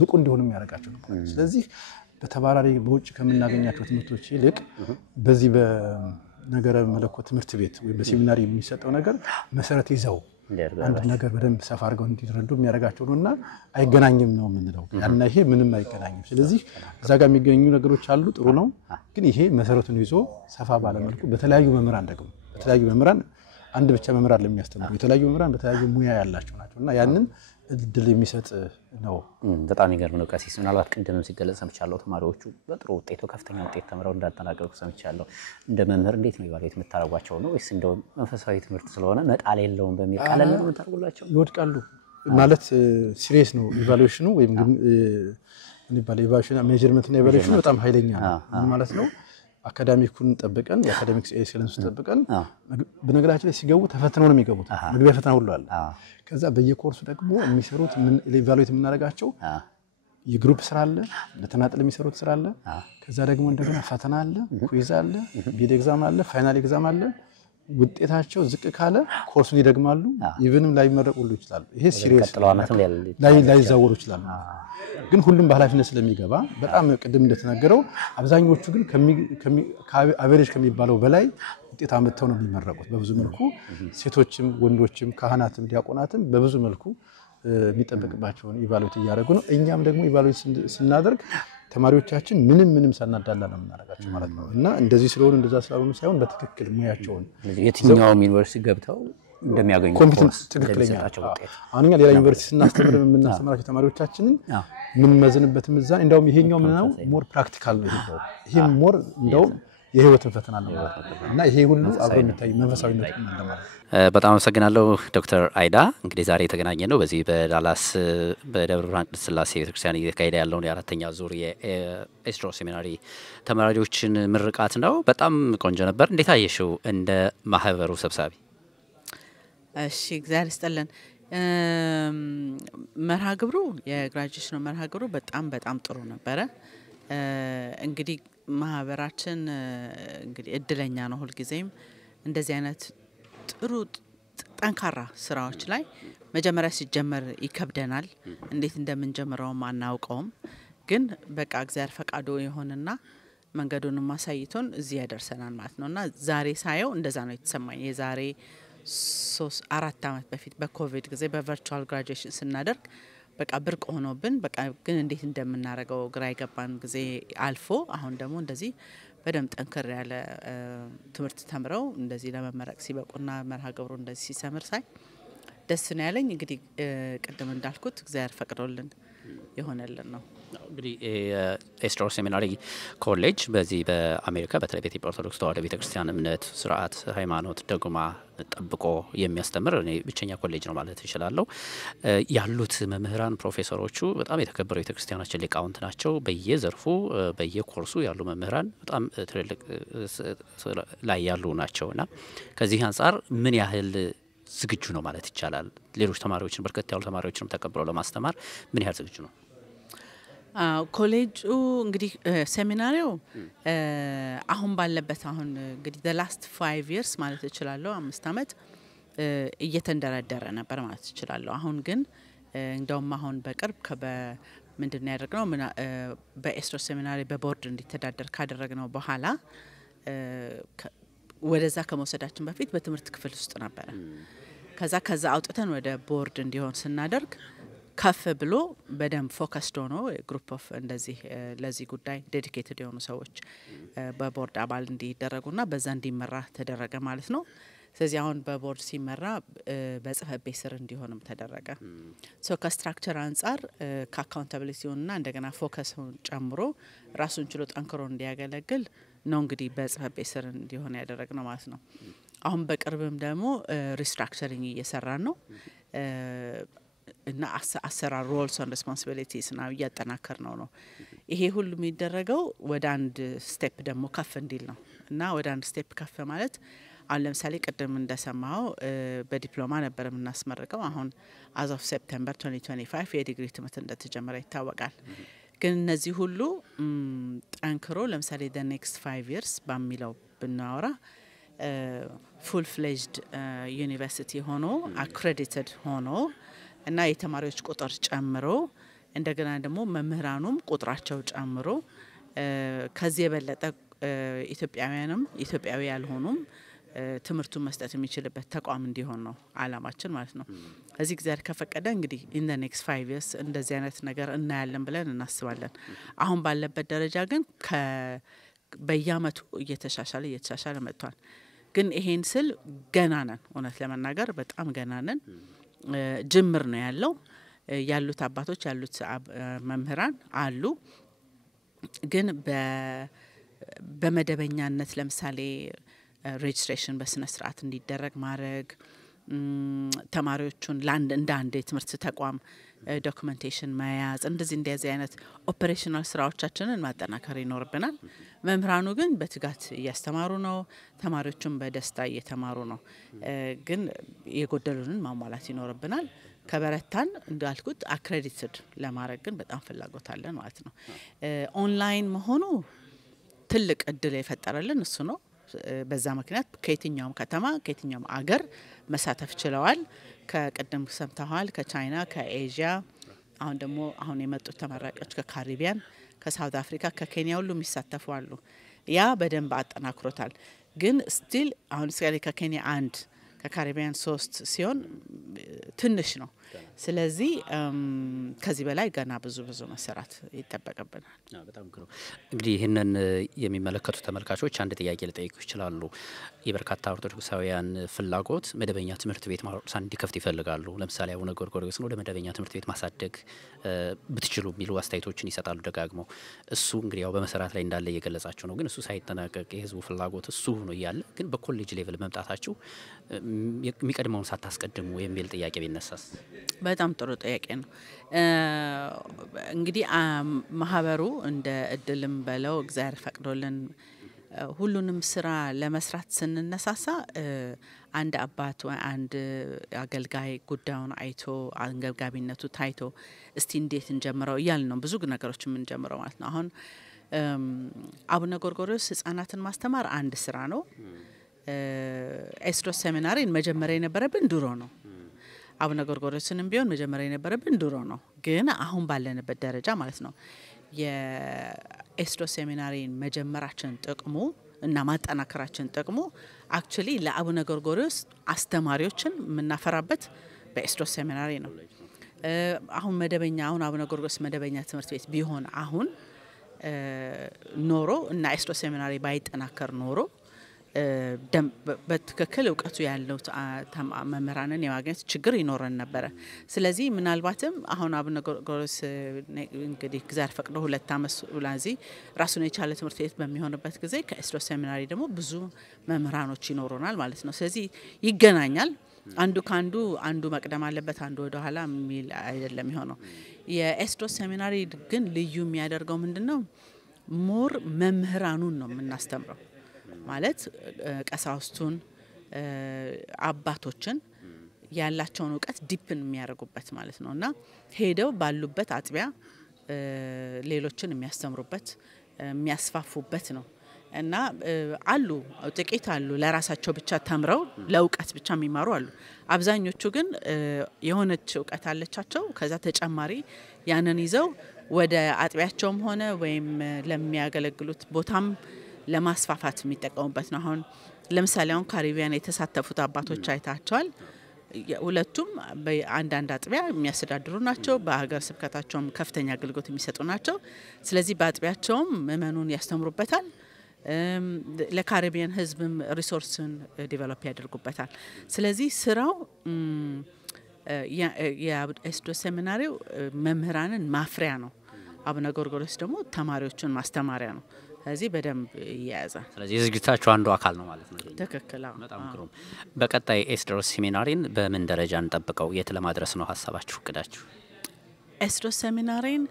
ብቁ እንዲሆኑ የሚያደርጋቸው ነው ስለዚህ በተባራሪ በውጭ ከምናገኛቸው ትምህርቶች ይልቅ በዚህ በነገረ መለኮት ትምህርት ቤት ወይ በሴሚናሪ የሚሰጠው ነገር መሰረት ይዘው አንድ ነገር በደንብ ሰፋ አድርገው እንዲረዱ የሚያደርጋቸው ነውና አይገናኝም ነው የምንለው ያና ይሄ ምንም አይገናኝም ስለዚህ እዛ ጋር የሚገኙ ነገሮች አሉ ጥሩ ነው ግን ይሄ መሰረቱን ይዞ ሰፋ ባለ መልኩ በተለያዩ መምህራን ደግሞ በተለያዩ መምህራን አንድ ብቻ መምህራን ለሚያስተምሩ የተለያዩ መምህራን በተለያዩ ሙያ ያላቸው ናቸውና ያንን እድል የሚሰጥ ነው በጣም ይገርም ነው ቀሲስ ምናልባት ቅድም ሲገለጽ ሰምቻለሁ ተማሪዎቹ በጥሩ ውጤት ከፍተኛ ውጤት ተምረው እንዳጠናቀቁ ሰምቻለሁ እንደ መምህር እንዴት ነው ኢቫሉዌት የምታረጓቸው ነው ወይስ እንደው መንፈሳዊ ትምህርት ስለሆነ መጣል የለውም በሚል ቀለል ነው የምታርጉላቸው ይወድቃሉ ማለት ሲሪየስ ነው ኢቫሉዌሽኑ ወይም ግን እንባል ኢቫሉዌሽን ሜጀርመንት እና ኢቫሉዌሽኑ በጣም ኃይለኛ ነው ማለት ነው አካዳሚኩን ጠብቀን የአካዳሚክስ ኤክሰለንስ ጠብቀን በነገራችን ላይ ሲገቡ ተፈትነው ነው የሚገቡት መግቢያ ፈተና ሁሉ አለ ከዛ በየኮርሱ ደግሞ የሚሰሩት ኢቫሉዌት የምናደርጋቸው የግሩፕ ስራ አለ ለተናጠል የሚሰሩት ስራ አለ ከዛ ደግሞ እንደገና ፈተና አለ ኩዊዝ አለ ቢድ ኤግዛም አለ ፋይናል ኤግዛም አለ ውጤታቸው ዝቅ ካለ ኮርሱን ይደግማሉ ኢቭንም ላይ መረቁሉ ይችላል ይሄ ሲሪየስ ላይ ዛወሩ ይችላል ግን ሁሉም በኃላፊነት ስለሚገባ በጣም ቅድም እንደተናገረው አብዛኞቹ ግን አቨሬጅ ከሚባለው በላይ ውጤት አመጣው ነው የሚመረቁት በብዙ መልኩ ሴቶችም ወንዶችም ካህናትም ዲያቆናትም በብዙ መልኩ የሚጠበቅባቸውን ኢቫሉዌት ያደርጉ ነው እኛም ደግሞ ኢቫሉዌት ስናደርግ ተማሪዎቻችን ምንም ሳናዳላ ነው የምናደርጋቸው ማለት ነው እና እንደዚህ ስለሆነ እንደዛ ስለሆነ ሳይሆን በትክክል ሙያቸውን የትኛውም ዩኒቨርሲቲ ገብተው እንደሚያገኙ ኮምፒተንስ ትክክለኛ አሁንኛ ሌላ ዩኒቨርሲቲ ስናስተምር የምናስተምራቸው ተማሪዎቻችንን ምን መዝንበት ምዛን እንደውም ይሄኛው ምን ነው ሞር ፕራክቲካል ነው ይሄ ሞር እንደውም የህይወትን ፈተና ነው እና ይሄ ሁሉ አብሮ የሚታይ መንፈሳዊነት እንደማለት በጣም አመሰግናለሁ ዶክተር አይዳ እንግዲህ ዛሬ የተገናኘ ነው በዚህ በዳላስ በደብረ ብርሃን ቅድስት ሥላሴ ቤተክርስቲያን እየተካሄደ ያለውን የአራተኛ ዙር የኤስድሮስ ሴሚናሪ ተማሪዎችን ምርቃት ነው በጣም ቆንጆ ነበር እንዴት አየሽው እንደ ማህበሩ ሰብሳቢ እሺ እግዚአብሔር ይስጥልን። መርሃ ግብሩ የግራጁዌሽን መርሃ ግብሩ በጣም ጥሩ ነበረ። እንግዲህ ማህበራችን እንግዲህ እድለኛ ነው ሁልጊዜም እንደዚህ አይነት ጥሩ ጠንካራ ስራዎች ላይ መጀመሪያ ሲጀመር ይከብደናል። እንዴት እንደምንጀምረው አናውቀውም። ግን በቃ እግዚአብሔር ፈቃዶ ይሆንና መንገዱን ማሳይቶን እዚህ ያደርሰናል ማለት ነውና ዛሬ ሳየው እንደዛ ነው የተሰማኝ። የዛሬ 4 አመት በፊት በኮቪድ ጊዜ በቨርቹዋል ግራጁዌሽን ስናደርግ በቃ ብርቅ ሆኖብን በቃ ግን እንዴት እንደምናረገው ግራ ይገባን ጊዜ አልፎ አሁን ደግሞ እንደዚህ በደም ጠንከር ያለ ትምህርት ተምረው እንደዚህ ለመመረቅ ሲበቁና መርሃ ግብሩ እንደዚህ ሲሰምር ሳይ ደስ ነው ያለኝ። እንግዲህ ቀደም እንዳልኩት እግዚአብሔር ፈቅዶልን የሆነልን ነው። እንግዲህ ኤስድሮስ ሴሚናሪ ኮሌጅ በዚህ በአሜሪካ በተለይ በኢትዮጵያ ኦርቶዶክስ ተዋሕዶ ቤተክርስቲያን እምነት ስርዓት ሃይማኖት ደግማ ጠብቆ የሚያስተምር እኔ ብቸኛ ኮሌጅ ነው ማለት እችላለሁ። ያሉት መምህራን ፕሮፌሰሮቹ በጣም የተከበሩ ቤተክርስቲያናችን ሊቃውንት ናቸው። በየዘርፉ በየኮርሱ ያሉ መምህራን በጣም ትልልቅ ላይ ያሉ ናቸውና ከዚህ አንፃር ምን ያህል ዝግጁ ነው ማለት ይቻላል? ሌሎች ተማሪዎችን በርከት ያሉ ተማሪዎችንም ተቀብለው ለማስተማር ምን ያህል ዝግጁ ነው? ኮሌጁ እንግዲህ ሴሚናሪው አሁን ባለበት አሁን እንግዲህ the last 5 years ማለት እችላለሁ 5 አመት እየተንደረደረ ነበር ማለት እችላለሁ። አሁን ግን እንደውም አሁን በቅርብ ምንድነው ያደረግነው በኤስድሮስ ሴሚናሪ በቦርድ እንዲተዳደር ካደረግነው በኋላ ወደዛ ከመውሰዳችን በፊት በትምህርት ክፍል ውስጥ ነበር። ከዛ አውጥተን ወደ ቦርድ እንዲሆን ስናደርግ ከፍ ብሎ በደም ፎከስድ ሆኖ ግሩፕ ኦፍ እንደዚህ ለዚህ ጉዳይ ዴዲኬትድ የሆኑ ሰዎች በቦርድ አባል እንዲደረጉና በዛ እንዲመራ ተደረገ ማለት ነው። ስለዚህ አሁን በቦርድ ሲመራ በጽህፈት ቤት ስር እንዲሆንም ተደረገ። ከስትራክቸር አንፃር ከአካውንታቢሊቲውና እንደገና ፎከስን ጨምሮ ራሱን ችሎ ጠንክሮ እንዲያገለግል ነው እንግዲህ በጽህፈት ቤት ስር እንዲሆን ያደረግነው ማለት ነው። አሁን በቅርብም ደግሞ ሪስትራክቸሪንግ እየሰራን ነው እና አሰራር ሮልስ ኤንድ ሪስፖንሲቢሊቲስ ነው እያጠናከር ነው። ይሄ ሁሉ የሚደረገው ወደ አንድ ስቴፕ ደግሞ ከፍ እንዲል ነው እና ወደ አንድ ስቴፕ ከፍ ማለት አሁን ለምሳሌ ቀደም እንደሰማው በዲፕሎማ ነበር የምናስመርቀው። አሁን as of September 2025 የዲግሪ ትምህርት እንደተጀመረ ይታወቃል። ግን እነዚህ ሁሉ ጠንክሮ ለምሳሌ the next 5 years በሚለው ብናወራ full fledged ዩኒቨርሲቲ ሆኖ accredited ሆኖ እና የተማሪዎች ቁጥር ጨምሮ እንደገና ደግሞ መምህራኑም ቁጥራቸው ጨምሮ ከዚህ የበለጠ ኢትዮጵያዊ ያልሆኑም ትምህርቱን መስጠት የሚችልበት ተቋም እንዲሆን ነው አላማችን ማለት ነው። እዚህ እግዚአብሔር ከፈቀደ እንግዲህ in the next 5 years እንደዚህ አይነት ነገር እናያለን ብለን እናስባለን። አሁን ባለበት ደረጃ ግን በየአመቱ እየተሻሻለ መጥቷል። ግን ይሄን ስል ገና ነን፣ እውነት ለመናገር በጣም ገና ነን። ጅምር ነው ያለው። ያሉት አባቶች ያሉት መምህራን አሉ። ግን በመደበኛነት ለምሳሌ ሬጅስትሬሽን በስነ ስርዓት እንዲደረግ ማድረግ ተማሪዎቹን እንደ አንድ የትምህርት ተቋም ዶክመንቴሽን መያዝ እንደዚህ አይነት ኦፕሬሽናል ስራዎቻችንን ማጠናከር ይኖርብናል። መምህራኑ ግን በትጋት እያስተማሩ ነው። ተማሪዎቹም በደስታ እየተማሩ ነው። ግን የጎደሉንን ማሟላት ይኖርብናል። ከበረታን እንዳልኩት አክሬዲትድ ለማድረግ ግን በጣም ፍላጎት አለን ማለት ነው። ኦንላይን መሆኑ ትልቅ እድል የፈጠረልን እሱ ነው። በዛ ምክንያት ከየትኛውም ከተማ ከየትኛውም አገር መሳተፍ ችለዋል። ከቀደም ሰምተዋል ከቻይና ከኤዥያ አሁን የመጡት ተመራቂዎች ከካሪቢያን ከሳውት አፍሪካ ከኬንያ ሁሉ የሚሳተፉ አሉ። ያ በደንብ አጠናክሮታል። ግን ስቲል አሁን እስካለ ከኬንያ 1 ከካሪቢያን 3 ሲሆን ትንሽ ነው። ስለዚህ ከዚህ በላይ ገና ብዙ መሰራት ይተበቀበናል። በጣም ግሩ እንግዲህ ይሄንን የሚመለከቱ ተመልካቾች አንድ ጥያቄ ሊጠይቁ ይችላሉ። የበርካታ ኦርቶዶክሳውያን ፍላጎት መደበኛ ትምህርት ቤት ማርቆስ እንዲከፍት ይፈልጋሉ። ለምሳሌ አቡነ ጎርጎርዮስን ወደ መደበኛ ትምህርት ቤት ማሳደግ ብትችሉ የሚሉ አስተያየቶችን ይሰጣሉ ደጋግመው። እሱ እንግዲህ ያው በመሰራት ላይ እንዳለ እየገለጻቸው ነው። ግን እሱ ሳይጠናቀቅ የህዝቡ ፍላጎት እሱ ሆኖ እያለ ግን በኮሌጅ ሌቭል መምጣታችሁ የሚቀድመውን ሳታስቀድሙ የሚል ጥያቄ ቢነሳስ? በጣም ጥሩ ጥያቄ ነው። እንግዲህ ማህበሩ እንደ እድልም በለው እግዚአብሔር ፈቅዶልን ሁሉንም ስራ ለመስራት ስንነሳሳ አንድ አባት ወይ አንድ አገልጋይ ጉዳዩን አይቶ አንገብጋቢነቱ ታይቶ እስቲ እንዴት እንጀምረው እያልን ነው ብዙ ነገሮች የምንጀምረው ማለት ነው። አሁን አቡነ ጎርጎርዮስ ህፃናትን ማስተማር አንድ ስራ ነው። ኤስድሮስ ሴሚናሪን መጀመሪያ የነበረብን ድሮ ነው። አቡነ ጎርጎርዮስንም ቢሆን መጀመሪያ የነበረብን ድሮ ነው። ግን አሁን ባለንበት ደረጃ ማለት ነው የኤስድሮስ ሴሚናሪን መጀመራችን ጥቅሙ እና ማጠናከራችን ጥቅሙ አክቹሊ ለአቡነ ጎርጎርዮስ አስተማሪዎችን የምናፈራበት በኤስድሮስ ሴሚናሪ ነው። አሁን አቡነ ጎርጎርዮስ መደበኛ ትምህርት ቤት ቢሆን አሁን ኖሮ እና ኤስድሮስ ሴሚናሪ ባይጠናከር ኖሮ በትክክል እውቀቱ ያለው መምህራንን የማግኘት ችግር ይኖረን ነበር። ስለዚህ ምናልባትም አሁን አቡነ ጎርጎርዮስ እንግዲህ እግዚአብሔር ፈቅዶ 2 ዓመት ላዚ ራሱን የቻለ ትምህርት ቤት በሚሆንበት ጊዜ ከኤስድሮስ ሴሚናሪ ደግሞ ብዙ መምህራኖች ይኖሩናል ማለት ነው። ስለዚህ ይገናኛል። አንዱ መቅደም አለበት አንዱ ወደ ኋላ የሚል አይደለም ይሆነው። የኤስድሮስ ሴሚናሪ ግን ልዩ የሚያደርገው ምንድነው? ሞር መምህራኑን ነው የምናስተምረው ማለት ቀሳውስቱን አባቶችን ያላቸውን እውቀት ዲፕን የሚያደርጉበት ማለት ነውና ሄደው ባሉበት አጥቢያ ሌሎችን የሚያስተምሩበት የሚያስፋፉበት ነው። እና ጥቂት አሉ ለራሳቸው ብቻ ተምረው ለእውቀት ብቻ የሚማሩ አሉ። አብዛኞቹ ግን የሆነች እውቀት አለቻቸው ከዛ ተጨማሪ ያንን ይዘው ወደ አጥቢያቸውም ሆነ ወይም ለሚያገለግሉት ቦታም ለማስፋፋት የሚጠቀሙበት ነው። አሁን ለምሳሌ አሁን ካሪቢያን የተሳተፉት አባቶች አይታቸዋል። ሁለቱም በአንዳንድ አጥቢያ የሚያስተዳድሩ ናቸው። በሀገር ስብከታቸውም ከፍተኛ አገልግሎት የሚሰጡ ናቸው። ስለዚህ በአጥቢያቸውም ምእመኑን ያስተምሩበታል። ለካሪቢያን ህዝብም ሪሶርስን ዲቨሎፕ ያደርጉበታል። ስለዚህ ስራው የኤስድሮስ ሴሚናሪው መምህራንን ማፍሪያ ነው። አቡነ ጎርጎርዮስ ደግሞ ተማሪዎችን ማስተማሪያ ነው። ስለዚህ በደንብ ይያዛል። ስለዚህ ዝግጅታችሁ አንዱ አካል ነው ማለት ነው። ትክክል። በጣም ግሩም። በቀጣይ ኤስድሮስ ሴሚናሪን በምን ደረጃ እንጠብቀው? የት ለማድረስ ነው ሐሳባችሁ እቅዳችሁ? ኤስድሮስ ሴሚናሪን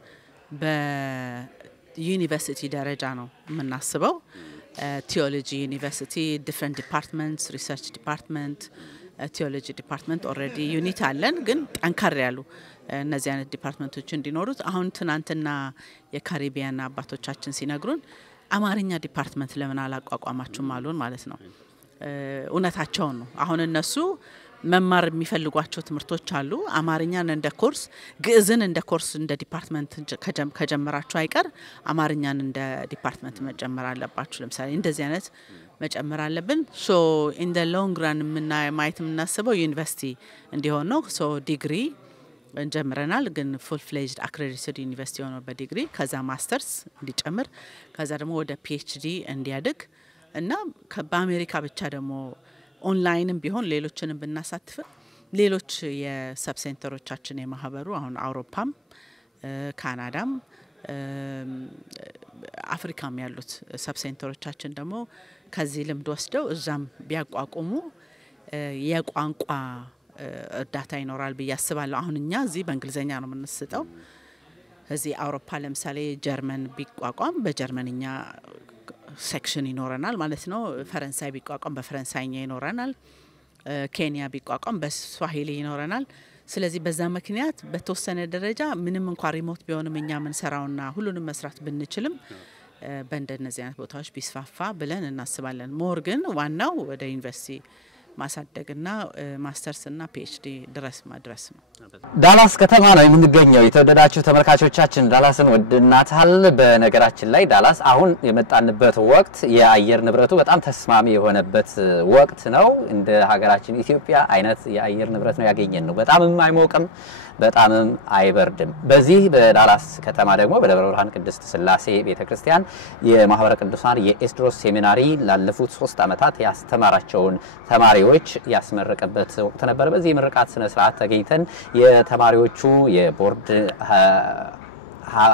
በዩኒቨርሲቲ ደረጃ ነው የምናስበው። ቲዮሎጂ ዩኒቨርሲቲ ዲፈረንት ዲፓርትመንትስ ሪሰርች ዲፓርትመንት ቲዮሎጂ ዲፓርትመንት ኦሬዲ ዩኒት አለን ግን ጠንካራ ያሉ እነዚህ አይነት ዲፓርትመንቶች እንዲኖሩት አሁን ትናንትና የካሪቢያን አባቶቻችን ሲነግሩን አማርኛ ዲፓርትመንት ለምን አላቋቋማችሁም አሉን ማለት ነው። እውነታቸውን ነው። አሁን እነሱ መማር የሚፈልጓቸው ትምህርቶች አሉ። አማርኛን እንደ ኮርስ ግዕዝን እንደ ኮርስ እንደ ዲፓርትመንት ከጀመራችሁ አይቀር አማርኛን እንደ ዲፓርትመንት መጨመር አለባችሁ። ለምሳሌ እንደዚህ አይነት መጨመር አለብን። ሶ ኢን ዘ ሎንግ ራን ማየት የምናስበው ዩኒቨርሲቲ እንዲሆን ነው። ሶ ዲግሪ እንጀምረናል ግን ፉል ፍሌጅድ አክሬዲትድ ዩኒቨርሲቲ ሆኖ በዲግሪ ከዛ ማስተርስ እንዲጨምር ከዛ ደግሞ ወደ ፒኤችዲ እንዲያድግ እና በአሜሪካ ብቻ ደግሞ ኦንላይንም ቢሆን ሌሎችንም ብናሳትፍ ሌሎች የሰብ ሴንተሮቻችን የማህበሩ አሁን አውሮፓም ካናዳም አፍሪካም ያሉት ሰብ ሴንተሮቻችን ደግሞ ከዚህ ልምድ ወስደው እዛም ቢያቋቁሙ የቋንቋ እርዳታ ይኖራል ብዬ አስባለሁ። አሁን እኛ እዚህ በእንግሊዘኛ ነው የምንሰጠው። እዚህ አውሮፓ ለምሳሌ ጀርመን ቢቋቋም በጀርመንኛ ሴክሽን ይኖረናል ማለት ነው። ፈረንሳይ ቢቋቋም በፈረንሳይኛ ይኖረናል። ኬንያ ቢቋቋም በስዋሂሊ ይኖረናል። ስለዚህ በዛ ምክንያት በተወሰነ ደረጃ ምንም እንኳን ሪሞት ቢሆንም እኛ ምን ሰራውና ሁሉንም መስራት ብንችልም በእንደነዚህ አይነት ቦታዎች ቢስፋፋ ብለን እናስባለን። ሞር ግን ዋናው ወደ ዩኒቨርሲቲ ማሳደግና ማስተርስና ፒኤችዲ ድረስ ማድረስ ነው። ዳላስ ከተማ ነው የምንገኘው። የተወደዳችሁ ተመልካቾቻችን ዳላስን ወድናታል። በነገራችን ላይ ዳላስ አሁን የመጣንበት ወቅት የአየር ንብረቱ በጣም ተስማሚ የሆነበት ወቅት ነው። እንደ ሀገራችን ኢትዮጵያ አይነት የአየር ንብረት ነው ያገኘን ነው። በጣምም አይሞቅም በጣምም አይበርድም። በዚህ በዳላስ ከተማ ደግሞ በደብረ ብርሃን ቅድስት ሥላሴ ቤተክርስቲያን የማህበረ ቅዱሳን የኤስድሮስ ሴሚናሪ ላለፉት 3 ዓመታት ያስተማራቸውን ተማሪዎች ያስመረቀበት ወቅት ነበር። በዚህ ምርቃት ስነ ስርዓት ተገኝተን የተማሪዎቹ የቦርድ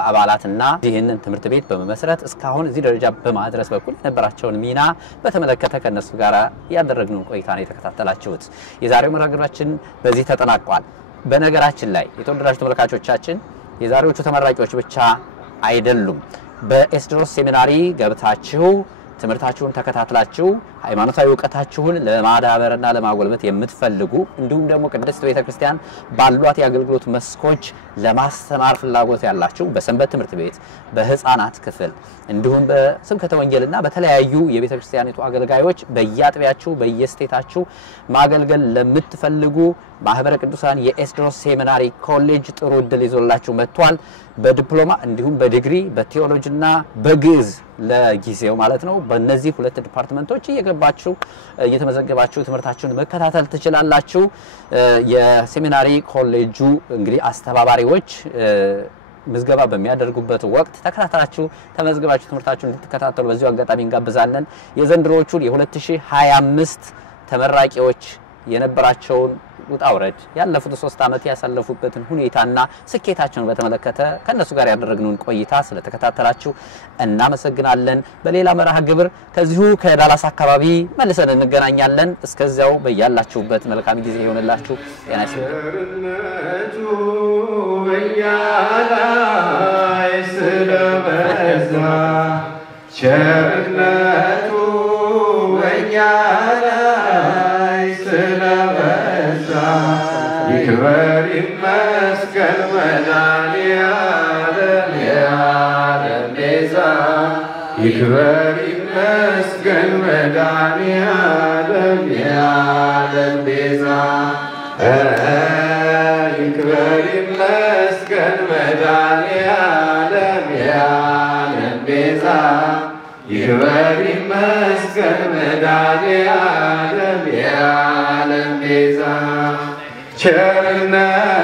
አባላትና ይህንን ትምህርት ቤት በመመስረት እስካሁን እዚህ ደረጃ በማድረስ በኩል የነበራቸውን ሚና በተመለከተ ከነሱ ጋር ያደረግነው ቆይታ ነው የተከታተላችሁት። የዛሬው መርሃግብራችን በዚህ ተጠናቋል። በነገራችን ላይ የተወደዳችሁ ተመልካቾቻችን የዛሬዎቹ ተመራቂዎች ብቻ አይደሉም። በኤስድሮስ ሴሚናሪ ገብታችሁ ትምህርታችሁን ተከታትላችሁ ሃይማኖታዊ ዕውቀታችሁን ለማዳበርና ለማጎልበት የምትፈልጉ እንዲሁም ደግሞ ቅድስት ቤተክርስቲያን ባሏት የአገልግሎት መስኮች ለማስተማር ፍላጎት ያላችሁ በሰንበት ትምህርት ቤት በህፃናት ክፍል እንዲሁም በስብከተ ወንጌልና በተለያዩ የቤተክርስቲያኒቱ አገልጋዮች በየአጥቢያችሁ በየስቴታችሁ ማገልገል ለምትፈልጉ ማህበረ ቅዱሳን የኤስድሮስ ሴሚናሪ ኮሌጅ ጥሩ እድል ይዞላችሁ መጥቷል። በዲፕሎማ እንዲሁም በዲግሪ በቴዎሎጂና በግዕዝ ለጊዜው ማለት ነው በእነዚህ ሁለት ዲፓርትመንቶች እየገባችሁ እየተመዘገባችሁ ትምህርታችሁን መከታተል ትችላላችሁ። የሴሚናሪ ኮሌጁ እንግዲህ አስተባባሪዎች ምዝገባ በሚያደርጉበት ወቅት ተከታተላችሁ ተመዝገባችሁ ትምህርታችሁን እንድትከታተሉ በዚሁ አጋጣሚ እንጋብዛለን። የዘንድሮቹን የ2025 ተመራቂዎች የነበራቸውን ውጣውረድ ያለፉት 3 ዓመት ያሳለፉበትን ሁኔታና ስኬታቸውን በተመለከተ ከነሱ ጋር ያደረግነውን ቆይታ ስለተከታተላችሁ እናመሰግናለን። በሌላ መርሃ ግብር ከዚሁ ከዳላስ አካባቢ መልሰን እንገናኛለን። እስከዚያው በያላችሁበት መልካም ጊዜ ይሁንላችሁ። ጤና ይስጥልኝ። ቸርነቱ በእኛ ላይ ስለበዛ ይክበር ይመስገን መድኃኔዓለም የዓለም ቤዛ ይክበር ይመስገን መድኃኔዓለም የዓለም ቤዛ ይክበር ይመስገን መድኃኔዓለም የዓለም ቤዛ ይክበር ይመስገን መድኃኔዓለም የዓለም ቤዛ ቸርነት